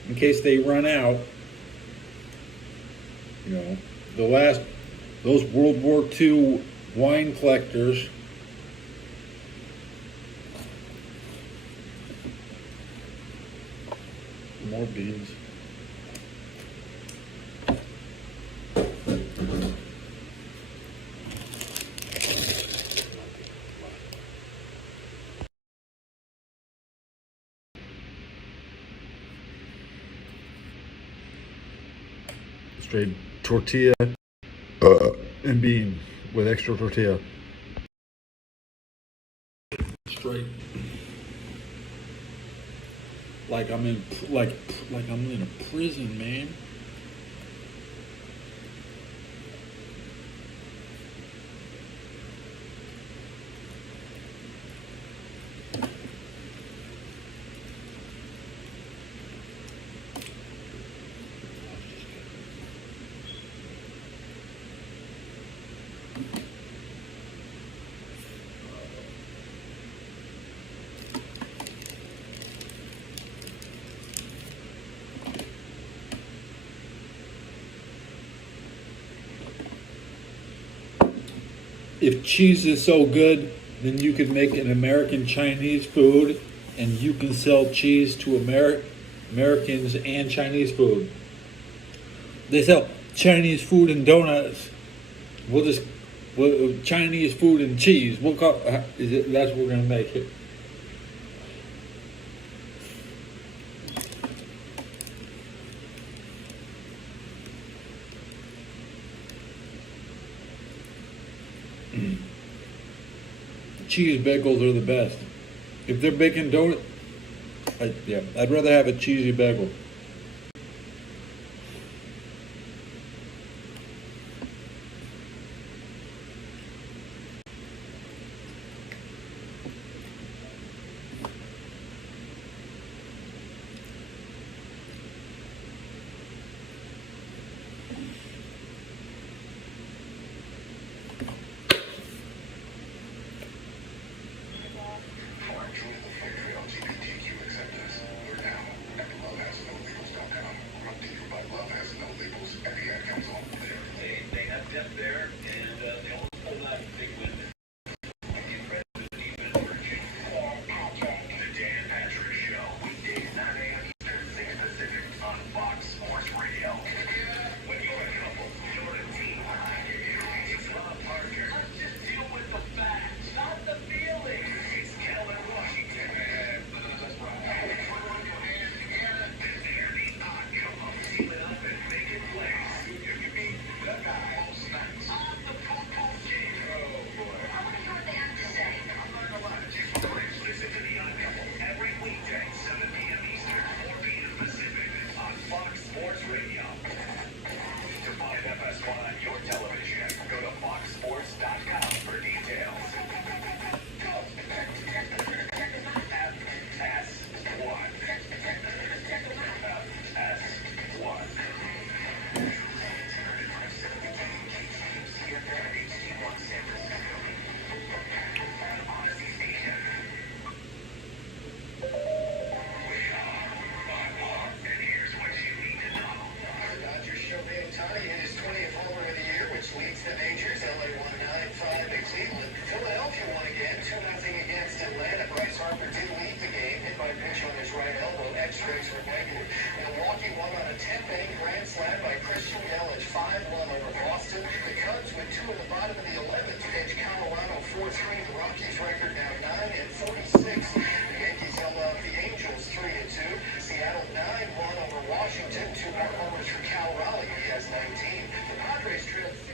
in case they run out. You know, those World War II wine collectors. More beans. Straight tortilla and bean with extra tortilla. Straight. Like I'm in a prison, man. If cheese is so good, then you could make an American Chinese food and you can sell cheese to Americans and Chinese food. They sell Chinese food and donuts. Chinese food and cheese. That's what we're gonna make it. Cheese bagels are the best. If they're baking donut, I'd rather have a cheesy bagel. For our joyful faith for LGBTQ acceptance, we're now at the Love House in Rockies record now 9-46. The Yankees held off the Angels 3-2. Seattle 9-1 over Washington. 2 more homers for Cal Raleigh. He has 19. The Padres trailed 6.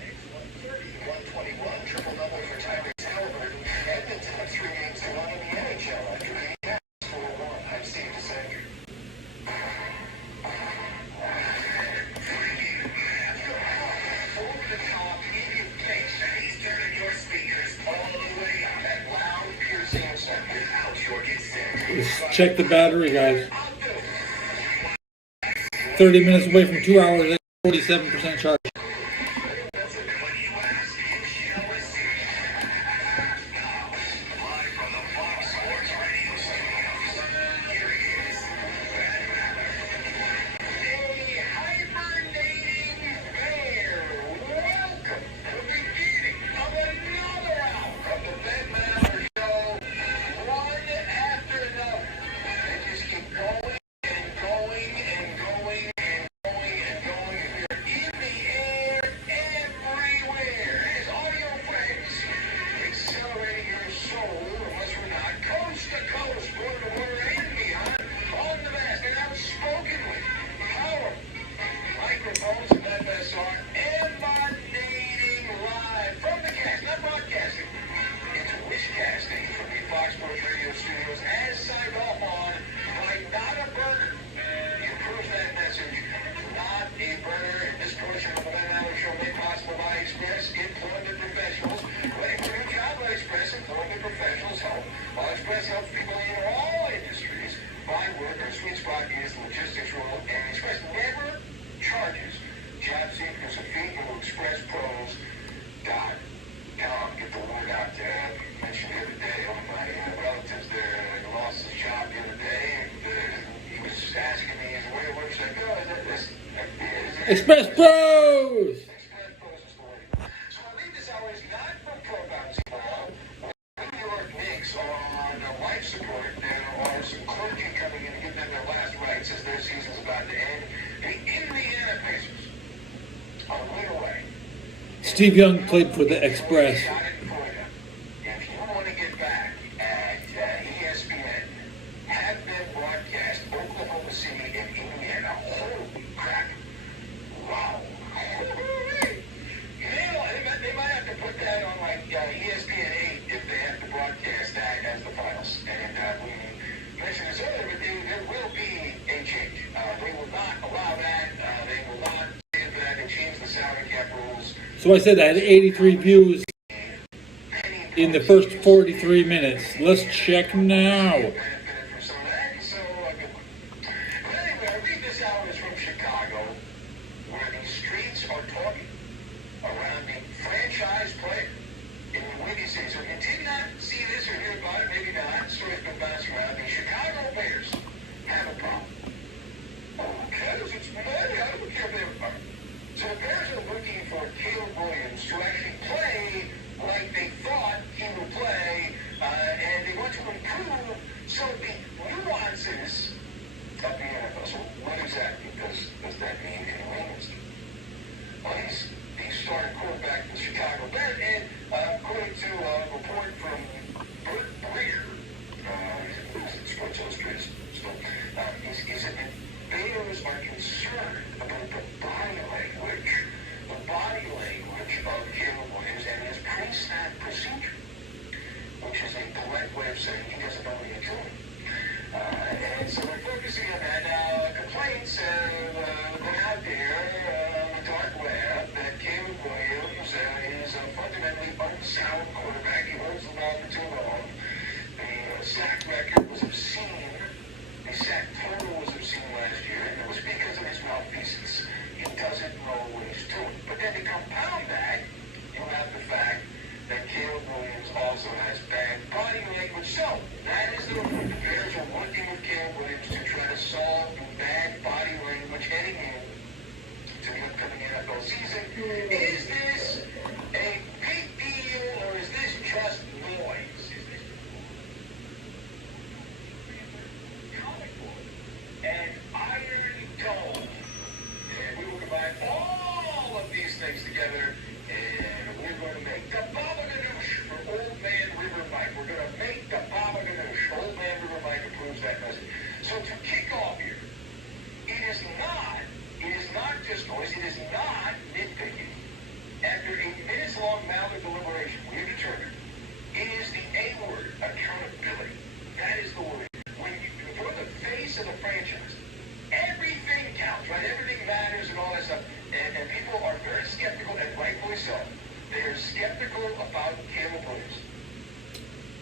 Next 130, 121. Triple double for Tyrese Halliburton. Edmonton up 3 games to 1 in the NHL after being cast 4-1. I'm Steve DeSanger. Over the top, medium pace, and he's turning your speakers all the way up. That loud, piercing sound. Out your consent. Let's check the battery, guys. I'll do it. 30 minutes away from 2 hours, 47% charge. That's it. When you ask, you shall receive. Now, live from the Fox Sports Radio studios, here he is, Brad Rattler. A hibernating bear. Welcome to the beginning of another hour of the Ben Maller Show. One after another. They just keep going and going and going and going and going. And we're in the air everywhere. As audio friends, accelerating your soul, unless we're not, coast to coast, border to border, and beyond, on the vast and outspokenly powerful microphones of FSR, emanating live from the cast, not broadcasting, into wishcasting from the Fox Sports Radio studios, as signed off on by Not a Burner. You prove that message, not a burner. And this portion of the Ben Maller Show made possible by Express Employment Professionals. Ready for your job? Let Express Employment Professionals help. While Express helps people in all industries find work, their sweet spot is logistics role, and Express never charges job seekers a fee. Go to expresspros.com. Get the word out there. I mentioned the other day, one of my relatives there lost his job the other day, and he was asking me, where should I go? Express Pros! Express Pros is the way. So I leave this hour is not from Pro Bouncy Ball. New York Knicks are on life support. There are some clergy coming in to give them their last rites as their season's about to end. The Indiana Pacers are way away. Steve Young played for the Express. Got it for you. If you want to get back at ESPN, have them broadcast Oklahoma City and Indiana. Holy crap. Wow. They might have to put that on like ESPN 8 if they have to broadcast that as the finals. And we mentioned this earlier, but there will be a change. They will not allow that. They will not stand for that. They change the salary cap rules. So I said I had 83 views in the first 43 minutes. Let's check now. Benefited from some of that, so good. But anyway, I read this hour is from Chicago, where the streets are talking around the franchise player in the Windy City. So if you did not see this or hear about it, maybe not. Story's been bouncing around. The Chicago Bears have a problem. Okay, it's money. I don't care if they have a problem. So the Bears are looking for Caleb Williams to actually play like they thought he would play, and they want to improve some of the nuances of the NFL. So what exactly does that mean in layman's terms? Well, he's the starting quarterback for the Chicago Bears, and according to a report from Bert Breer, Sports Illustrated, he said that Bears are concerned about the body language of Caleb Williams and his pre-snap procedure, which is a polite way of saying he doesn't know what he's doing. And so we're focusing on that. Now, complaints have been out there on the dark web that Caleb Williams is a fundamentally unsound quarterback. He holds the ball for too long. The sack record was obscene. The sack total was obscene last year, and it was because of his malfeasance. He doesn't know what he's doing. But then to compound that, you have the fact that Caleb Williams also has bad body language. So, that is the report. The Bears are working with Caleb Williams to try to solve the bad body language heading in to the upcoming NFL season. Is this a big deal, or is this just noise? So to kick off here, it is not just noise, it is not nitpicking. After a minutes-long round of deliberation, we have determined it is the A word, accountability. That is the word. When you're the face of the franchise, everything counts, right? Everything matters and all that stuff. And people are very skeptical, and rightfully so. They are skeptical about Caleb Williams.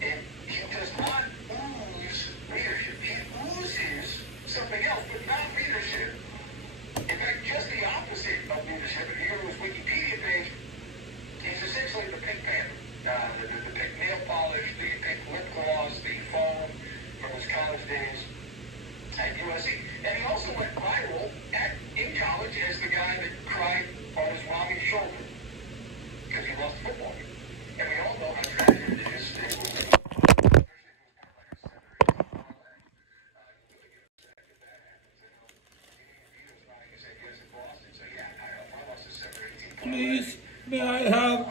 And he does not ooze leadership. He oozes something else, but not leadership. In fact, just the opposite of leadership. If you go to his Wikipedia page, he's essentially the pink panther. The pink nail polish, the pink lip gloss, the phone from his college days at USC. And he also went viral in college as the guy that cried on his mommy's shoulder because he lost football. And we all know how tragic it is. Please, may I have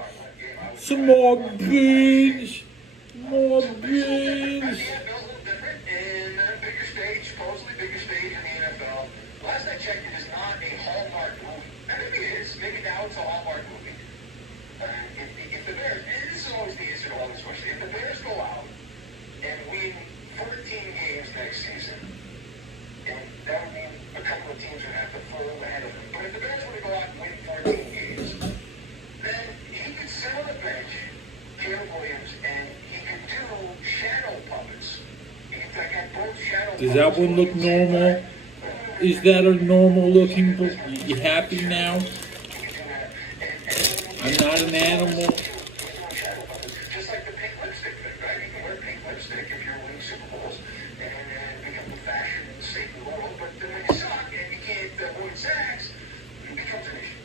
some more beans? More beans. Yeah, Bill's a little different and bigger stage, supposedly bigger stage in the NFL. Last I checked, it is not a Hallmark movie. Now, maybe it is. Maybe now it's a Hallmark movie. If the Bears, and this is always the answer to all this question, if the Bears go out and win 14 games next season, and that would mean a couple of teams would have to fall ahead of them. But if the Bears were to go out and win 14 games, then he could sit on the bench, Caleb Williams, and he could do shadow puppets. He could take out both shadow Does that one look normal? Is that a normal looking book? You happy now? I'm not an animal. Just like the pink lipstick thing, right? You can wear pink lipstick if you're winning Super Bowls and become the fashion statement of the world. But then when you suck and you can't avoid sacks, it becomes an issue.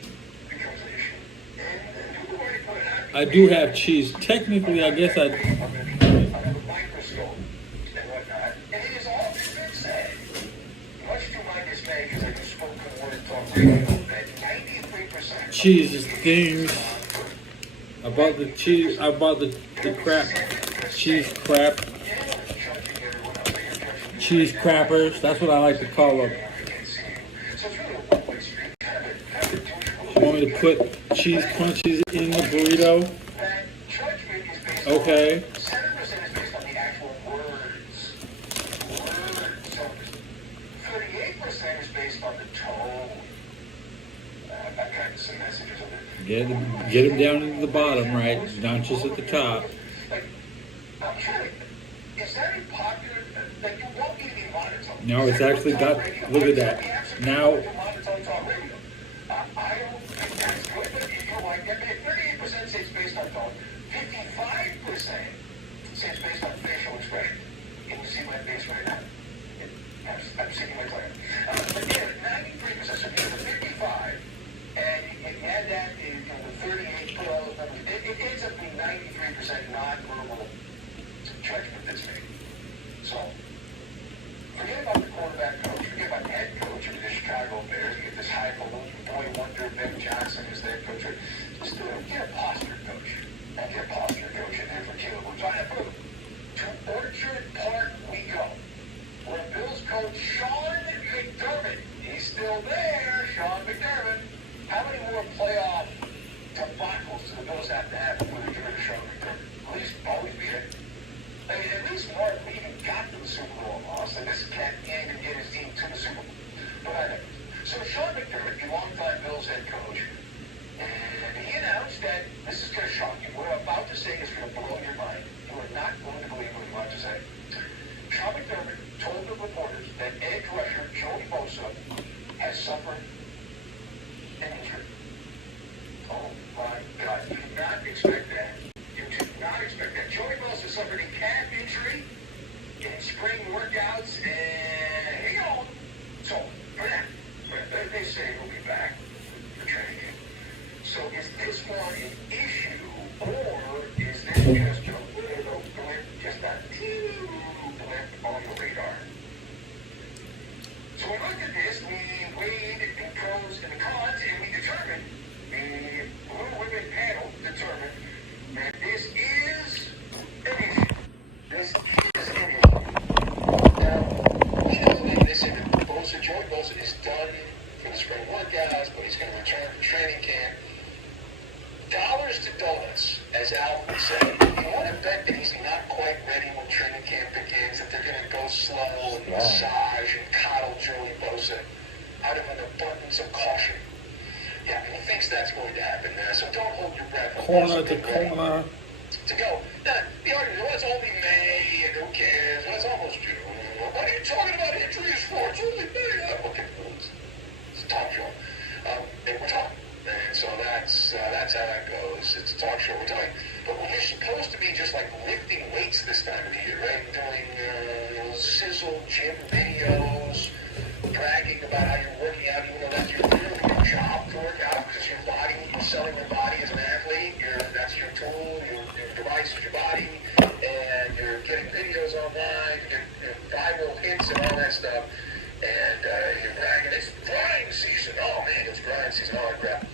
And who already put it out? I do have cheese. Technically, I guess I. Under the microscope and whatnot. And it has all been said, much to my dismay, because I just spoke to the word talk radio, that 93%. Cheese things. I bought the cheese. I bought the crap. Cheese crap. Cheese crappers. That's what I like to call them. You want me to put cheese crunchies in the burrito? Okay. 7% is based on the actual words. 38% is based on the tone. I've gotten some messages of it. Get them down into the bottom, right? Not just at the top. Like, I'm trying to, is that a popular, like, you won't need to be monotone. No, it's actually got, look at that. Now, Monotone talk radio. I don't think that's good, but if you like that, 38% says based on tone. 55% says based on facial expression. Can you see my face right now? I'm sitting right there. But yeah, 93%, so you have the 55, and you add that to the 38, put all those numbers, it ends up being 93% non-verbal judgment that's made. So, forget about the quarterback coach, forget about the head coach of the Chicago Bears, get this highfalutin boy wonder, Ben Johnson is their coach. Just get a posture coach. And get a posture coach in there for Caleb. We're trying to prove to Orchard Park we go. Where Bills coach Sean McDermott, he's still there, Sean McDermott. How many more playoff debacles do the Bills have to have before they get rid of Sean McDermott? At least always be it. I mean, at least Mark even got to the Super Bowl loss, and this cat can't even get his team to the Super Bowl. But I know. So Sean McDermott, the longtime Bills head coach, and he announced that this is going to shock you. What I'm about to say is going to blow your mind. You are not going to believe what I'm about to say. Sean McDermott told the reporters that edge rusher Joey Bosa has suffered an injury. Oh my God! You did not expect that. You did not expect that. Joey Bosa suffered a calf injury in spring workouts, and television coddle Joey Bosa out of an abundance of caution. Yeah, he thinks that's going to happen. So don't hold your breath. Corner to corner. To go. Now, the argument, well, it's only May, and who cares? Well, it's almost June. What are you talking about injuries for? It's only May. Okay, well, it's a talk show. And we're talking. And so that's how that goes. It's a talk show. We're talking. But when you're supposed to be just like lifting weights this time of the year, right? Doing sizzle gym videos, bragging about how you're working out, even though that's your job to work out, because your body, you're selling your body as an athlete, that's your tool, your device is your body, and you're getting videos online, you're getting viral hits and all that stuff, and you're bragging, it's grind season, oh man, it's grind season, all that crap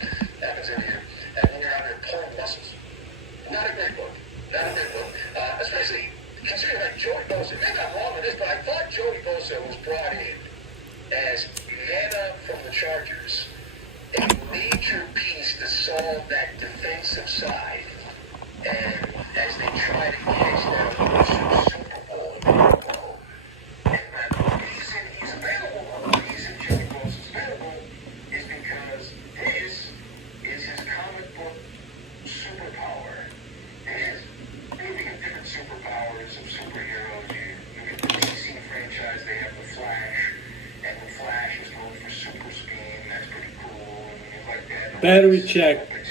happens in here, and then you're out there pulling muscles. Not a great look, especially considering like Joey Bosa, maybe I'm wrong on this, but I thought Joey Bosa was brought in as Yana from the Chargers, a major piece to solve that defensive side, and as they try to chase down the Super Bowl in a row. And the reason he's available, the reason Joey Bosa's available, is because this is his comic book superpower. It is. Maybe of different superpowers of superheroes. You get the DC franchise, they have the Flash. And the Flash is known for super speed, and that's pretty cool, and you like that. Battery check. And you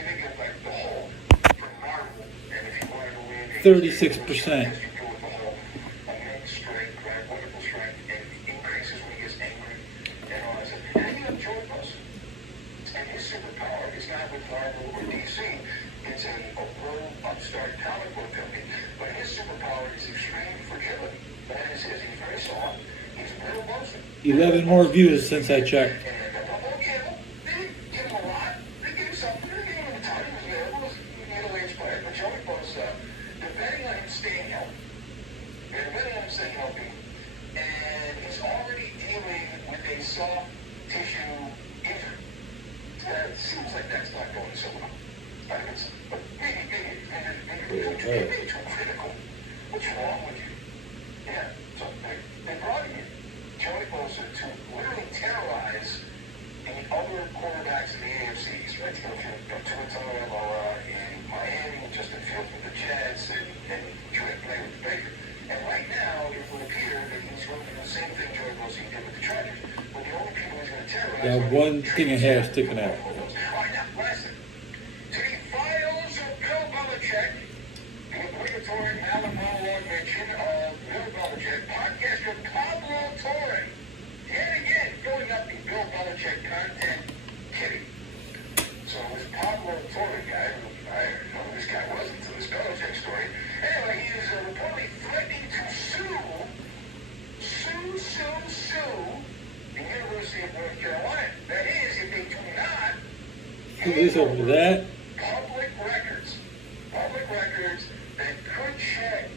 think of like the Hulk from Marvel, and if you wanted to win 36%. you go with the Hulk, immense strength, right? Wonderful strength, and increases when he gets angry, and all that stuff. And then you have Joey Bosa, and his superpower is not with Marvel or DC. It's a rogue upstart comic book company, but his superpower is extreme fragility. That is his. He's very soft. 11 more views since I checked. Seems like that's not going so well. But maybe too critical. What's wrong with you? Yeah, so they brought him in, Joey Bosa, to literally terrorize the other quarterbacks in the AFCs, right? Tua Tagovailoa in Miami, Justin Fields with the Jets, and Trey Play with the Baker. And right now, it will appear that he's going to do the same thing Joey Bosa did with the Chargers. But the only people he's going to terrorize Got one thing of hair sticking out. All right, now, listen. To the files of Bill Belichick, the obligatory Malam monologue mention of Bill Belichick, podcaster Pablo Torre, yet again going up the Bill Belichick content kitty. So this Pablo Torre guy, I didn't know who this guy was until this Belichick story. Anyway, he is reportedly threatening to sue the University of North Carolina. That is, if they do not Who is over that? public records that could shed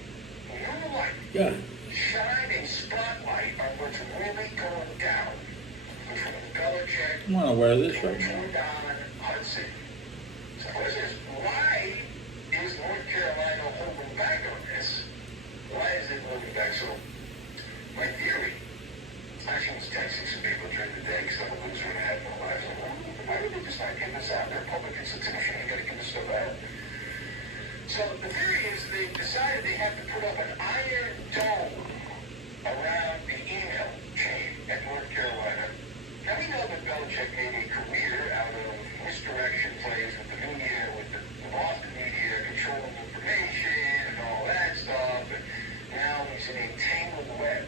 new light, Yeah. shine a spotlight on what's really going down between Belichick I'm gonna wear this right and now. Jordan Hudson. So the question is, why is North Carolina holding back on this? Why is it holding back? So my theory, I was texting some people during the day because I'm a loser and I had no life. So why did they just not give this out? They're a public institution, you gotta give this stuff out. So the theory is they decided they have to put up an iron dome around the email chain at North Carolina. Now we know that Belichick made a career out of misdirection plays with the media, with the Boston media, controlling information and all that stuff. And now he's in a tangled web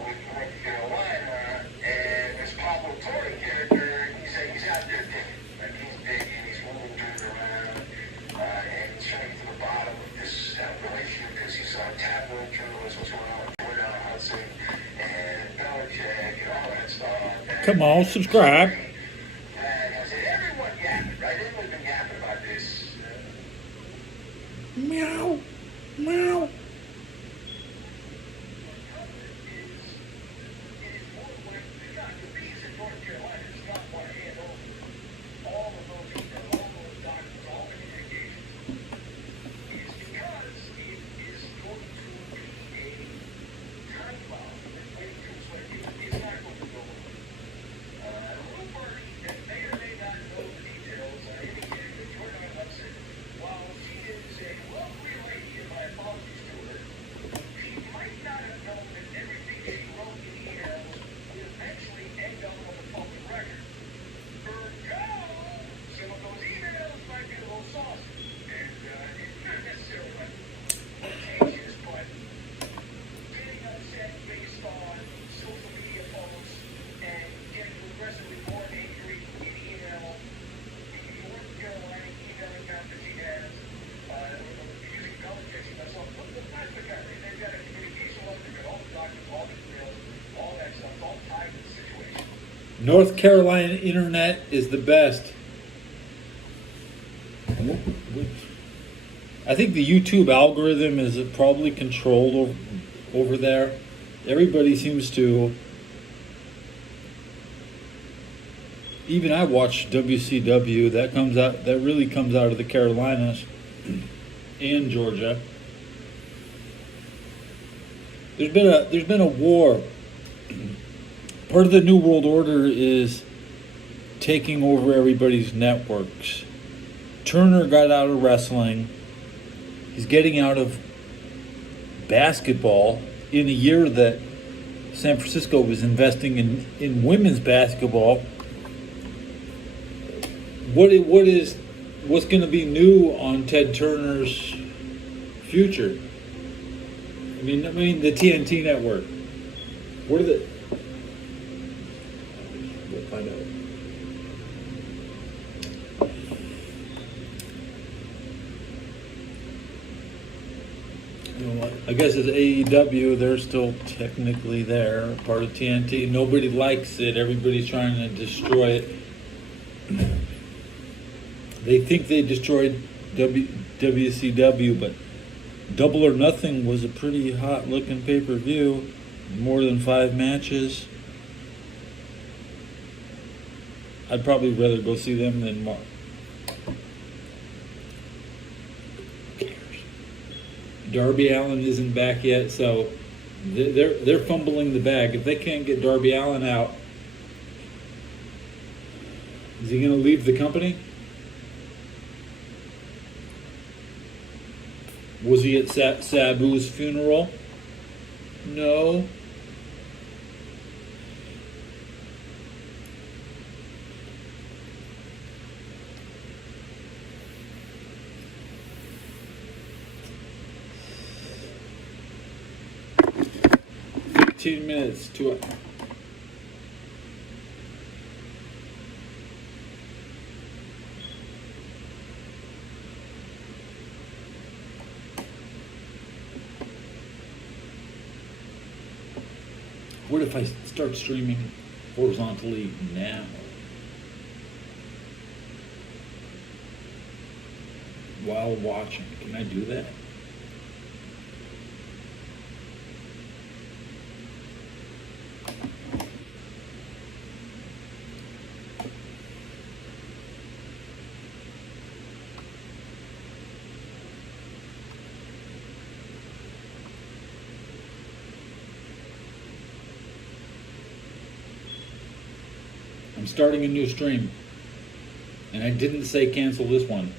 with North Carolina. And this Pablo Torre character, he's out there digging. Like he's digging, he's moving dirt around, and he's trying to get to the bottom of this relationship because he saw tabloid journalists, what's going on with Jordan Hudson and Belichick and all that stuff. Come on, subscribe. And I said, everyone yapping, right? Everyone's been yapping about this. Meow. Meow. North Carolina internet is the best. I think the YouTube algorithm is probably controlled over there. Everybody seems to. Even I watch WCW. That comes out. That really comes out of the Carolinas and Georgia. There's been a war. Part of the New World Order is taking over everybody's networks. Turner got out of wrestling. He's getting out of basketball in a year that San Francisco was investing in women's basketball. What's going to be new on Ted Turner's future? I mean the TNT network. What are the? We'll find out. You know what? I guess it's AEW. They're still technically there, part of TNT. Nobody likes it. Everybody's trying to destroy it. They think they destroyed WCW, but Double or Nothing was a pretty hot looking pay-per-view. More than 5 matches. I'd probably rather go see them than Mark. Who cares? Darby Allin isn't back yet, so they're fumbling the bag. If they can't get Darby Allin out, is he going to leave the company? Was he at Sabu's funeral? No. Minutes to What if I start streaming horizontally now? While watching, can I do that? I'm starting a new stream, and I didn't say cancel this one.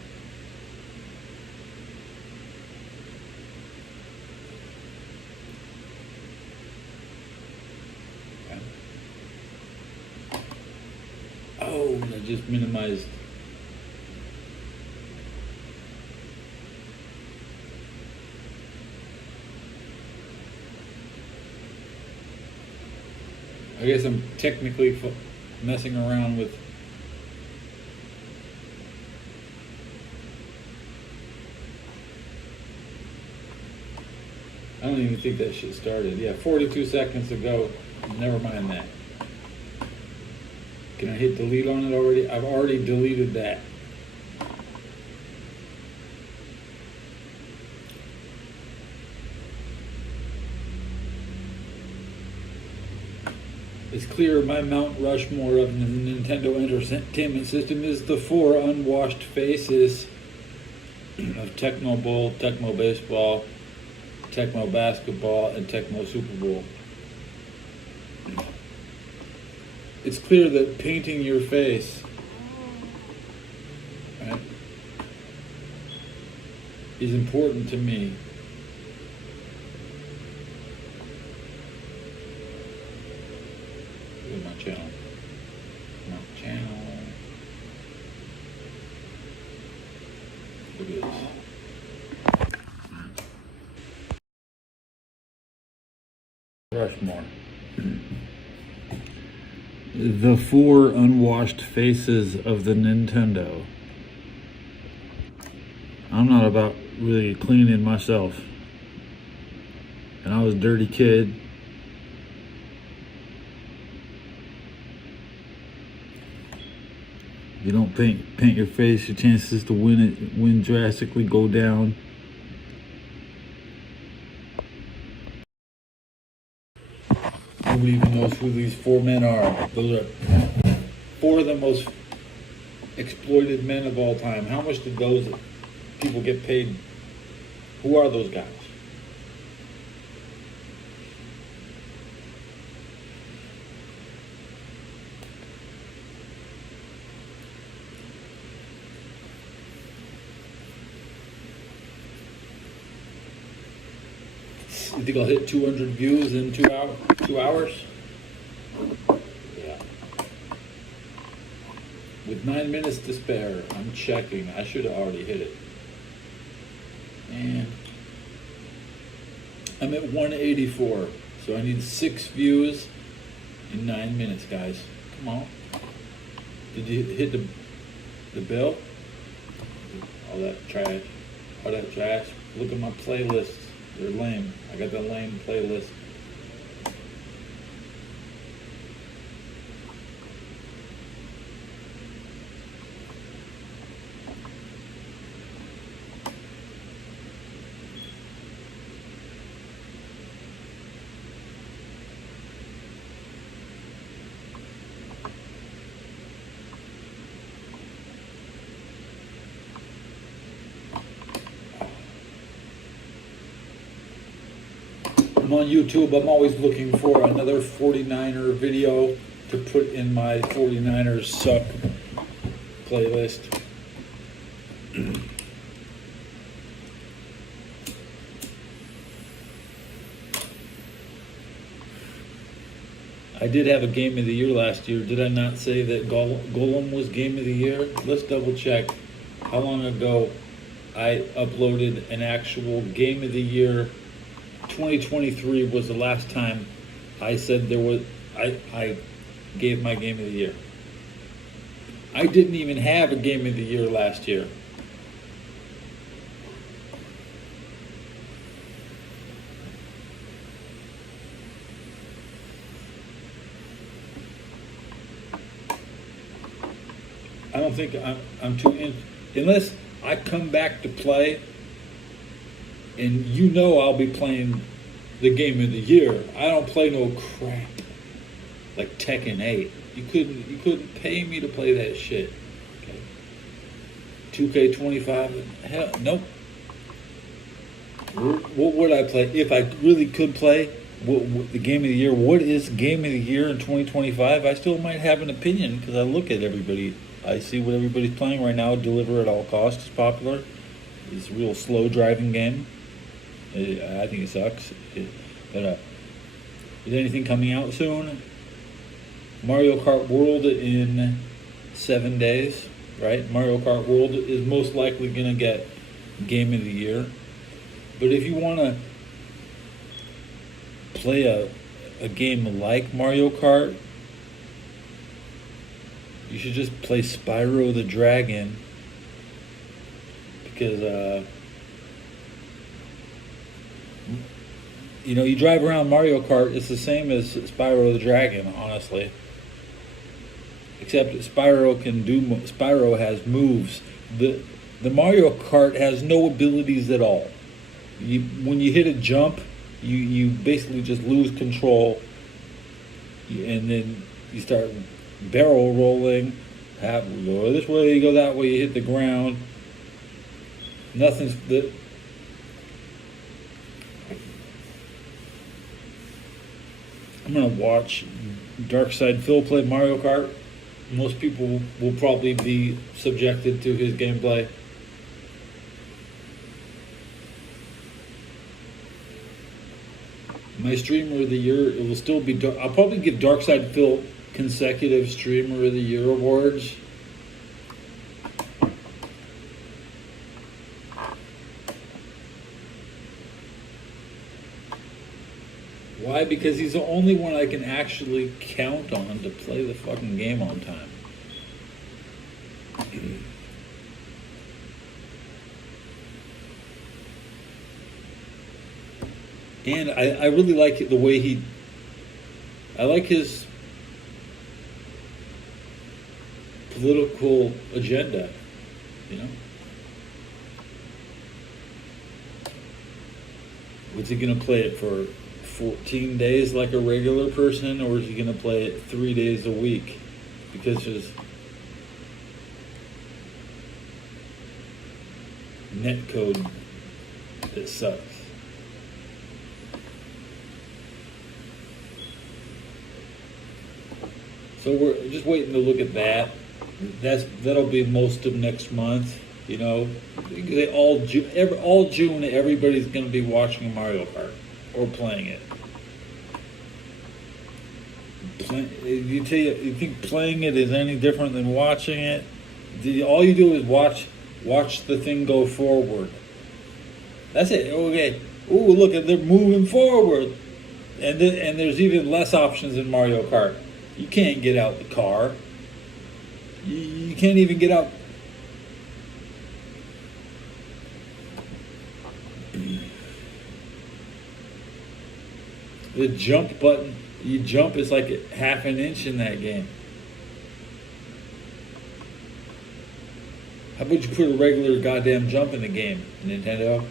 Okay. Oh, I just minimized. I guess I'm technically messing around with I don't even think that shit started. Yeah, 42 seconds ago. Never mind that. Can I hit delete on it already? I've already deleted that. It's clear my Mount Rushmore of the Nintendo Entertainment System is the 4 unwashed faces of Tecmo Bowl, Tecmo Baseball, Tecmo Basketball, and Tecmo Super Bowl. It's clear that painting your face, right, is important to me. Look at my channel. My channel. Look at this. Rushmore. The 4 unwashed faces of the Nintendo. I'm not about really cleaning myself. And I was a dirty kid. You don't paint your face, your chances to win drastically go down. Nobody even knows who these four men are. Those are four of the most exploited men of all time. How much did those people get paid? Who are those guys? You think I'll hit 200 views in 2 hours? Yeah. With 9 minutes to spare, I'm checking. I should have already hit it. And I'm at 184, so I need 6 views in 9 minutes, guys. Come on. Did you hit the bell? All that trash. All that trash. Look at my playlists. They're lame. I got the lame playlist. I'm on YouTube. I'm always looking for another 49er video to put in my 49ers suck playlist. I did have a game of the year last year. Did I not say that Golem was game of the year? Let's double check how long ago I uploaded an actual game of the year. 2023 was the last time I said I gave my game of the year. I didn't even have a game of the year last year. I don't think I'm too in, unless I come back to play. And you know I'll be playing the game of the year. I don't play no crap like Tekken 8. You couldn't pay me to play that shit. Okay. 2K25, hell, nope. What would I play if I really could play? What the game of the year? What is game of the year in 2025? I still might have an opinion because I look at everybody. I see what everybody's playing right now. Deliver at all costs is popular. It's a real slow driving game. I think it sucks. But is anything coming out soon? Mario Kart World in 7 days, right? Mario Kart World is most likely going to get Game of the Year. But if you want to play a game like Mario Kart, you should just play Spyro the Dragon. Because, you drive around Mario Kart, it's the same as Spyro the Dragon, honestly. Except that Spyro has moves. The Mario Kart has no abilities at all. When you hit a jump, you basically just lose control. And then you start barrel rolling. You go this way, you go that way, you hit the ground. Nothing's... I'm going to watch Darkside Phil play Mario Kart. Most people will probably be subjected to his gameplay. My streamer of the year, it will still be... I'll probably give Darkside Phil consecutive streamer of the year awards. Why? Because he's the only one I can actually count on to play the fucking game on time. And I really like the way I like his political agenda, you know? Was he gonna play it for 14 days like a regular person, or is he gonna play it 3 days a week? Because his net code, it sucks. So we're just waiting to look at that. That'll be most of next month, you know. All June, everybody's going to be watching Mario Kart or playing it. You think playing it is any different than watching it? All you do is watch the thing go forward. That's it. Okay. Ooh, look, they're moving forward, and there's even less options in Mario Kart. You can't get out the car. You can't even get out. The jump button, you jump is like half an inch in that game. How about you put a regular goddamn jump in the game, Nintendo?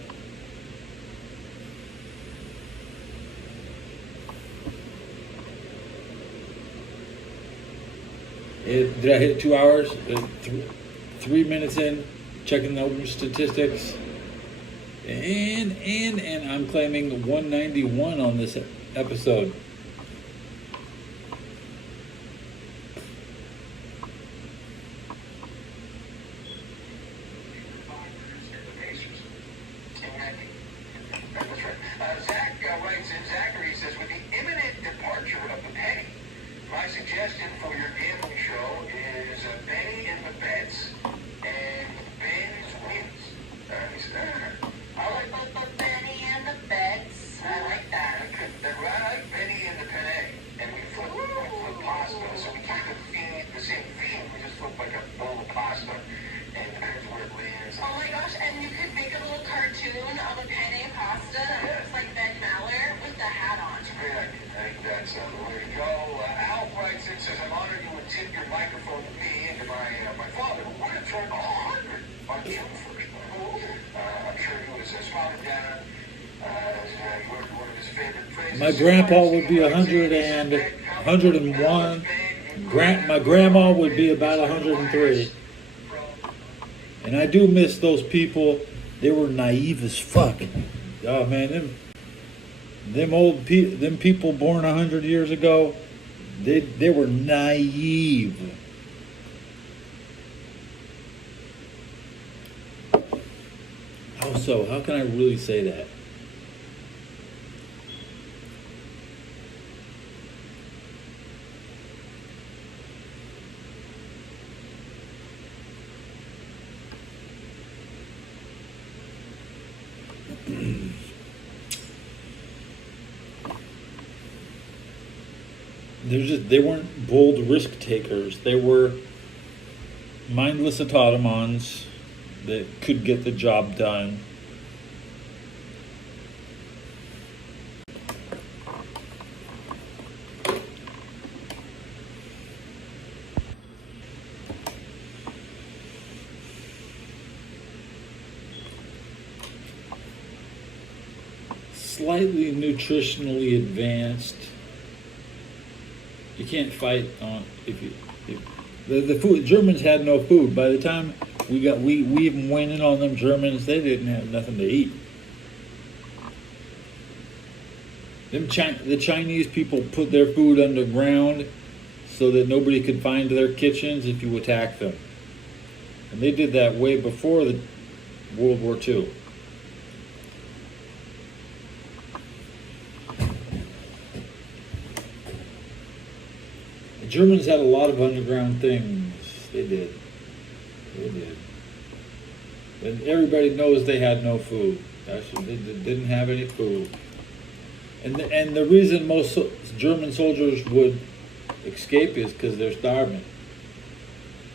Did I hit 2 hours? 3 minutes in, checking the open statistics, and I'm claiming 191 on this episode. Zach writes in, Zachary says, with the imminent departure of the penny, my suggestion for your gambling show is a penny in the bets and Ben's wins. I like The penny and the bets. I like that. I like penny in the penny, and we flip pasta, so we keep the same theme. We just flip like a bowl of pasta, and depends where it lands. Oh my gosh, and you could make a little cartoon of a penne pasta that looks like Ben Maller with the hat on. It's a great idea. I think that's the way to go. Al writes in, says, I'm honored you would tip your microphone to me and to my father, who would have turned 100 on June 1st. I'm sure he was smiling down. One of his favorite phrases. My grandpa would be 101. My grandma would be about 103. And I do miss those people. They were naive as fuck. Oh man, them people born 100 years ago, they were naive. How so? How can I really say that? They weren't bold risk takers. They were mindless automatons that could get the job done. Slightly nutritionally advanced. You can't fight on if the food. Germans had no food. By the time we even went in on them Germans, they didn't have nothing to eat. The Chinese people put their food underground so that nobody could find their kitchens if you attacked them, and they did that way before the World War II. The Germans had a lot of underground things. They did. And everybody knows they had no food. Actually, they didn't have any food. And the reason most German soldiers would escape is because they're starving.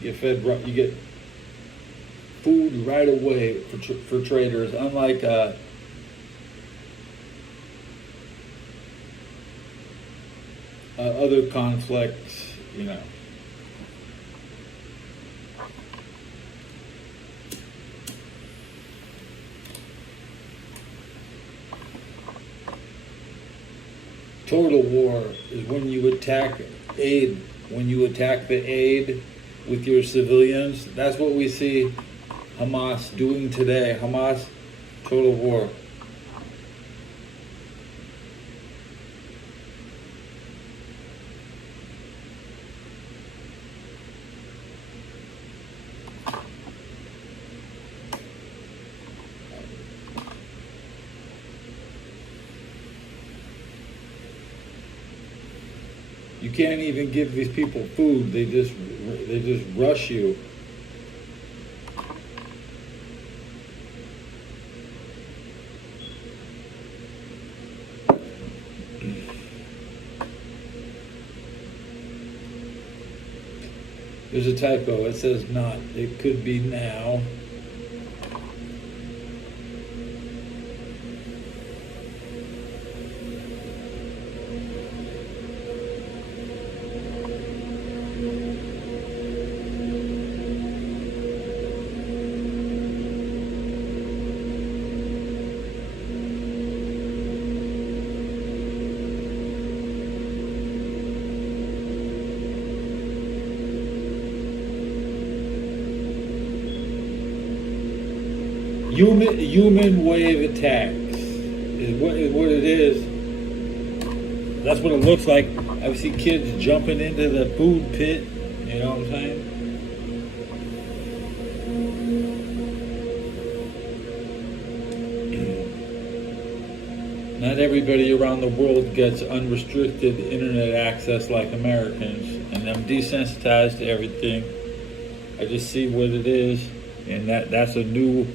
You get food right away for traders, unlike other conflicts, you know. Total war is when you attack aid, when you attack the aid with your civilians. That's what we see Hamas doing today. Hamas, total war. You can't even give these people food. They just rush you. There's a typo. It says not. It could be now. Human wave attacks is what it is. That's what it looks like. I see kids jumping into the food pit. You know what I'm saying? Not everybody around the world gets unrestricted internet access like Americans, and I'm desensitized to everything. I just see what it is, and that's a new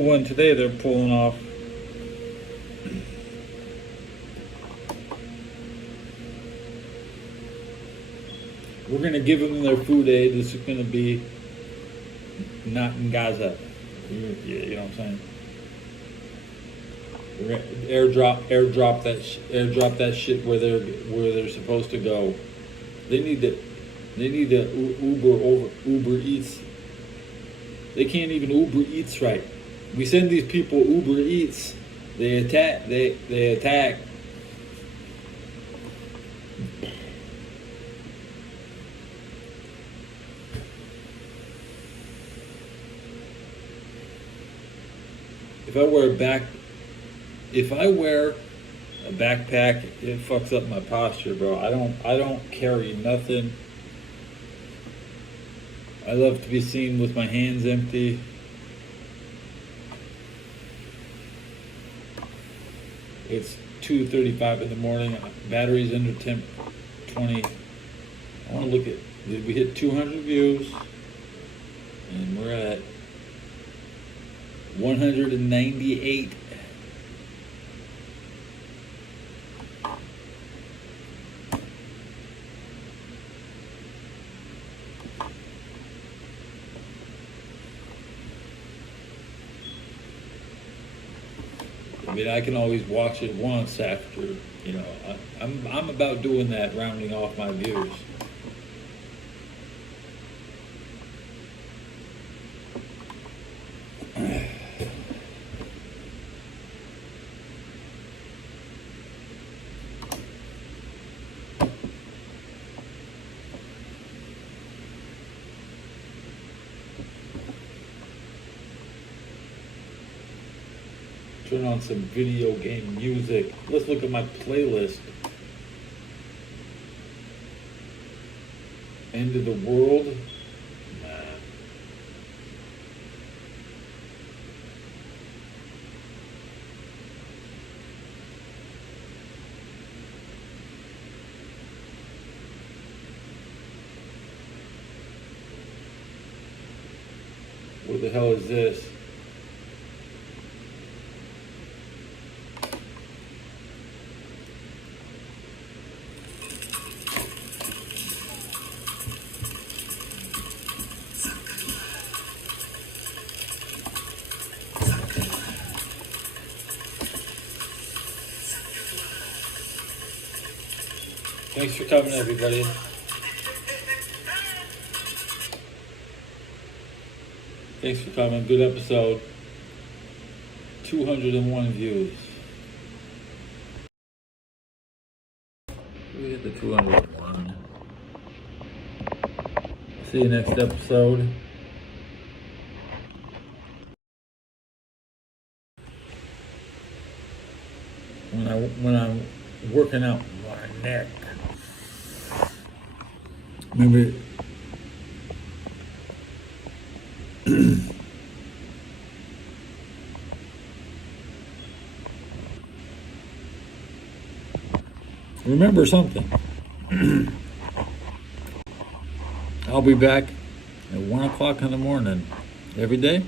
one today they're pulling off. We're going to give them their food aid. This is going to be not in Gaza. You know what I'm saying? We're going to airdrop that shit where they're supposed to go. They need to Uber Eats. They can't even Uber Eats right. We send these people Uber Eats. They attack. They attack. If I wear a backpack, it fucks up my posture, bro. I don't carry nothing. I love to be seen with my hands empty. It's 2:35 in the morning. Battery's under 20. I want to look at, did we hit 200 views? And we're at 198. I mean, I can always watch it once after, you know. I'm about doing that, rounding off my views. Turn on some video game music. Let's look at my playlist. End of the world? Nah. What the hell is this? Thanks for coming, everybody. Thanks for coming. Good episode. 201 views. here's the 201. See you next episode. When I'm working out my neck. Remember. Remember something. I'll be back at 1 o'clock in the morning every day.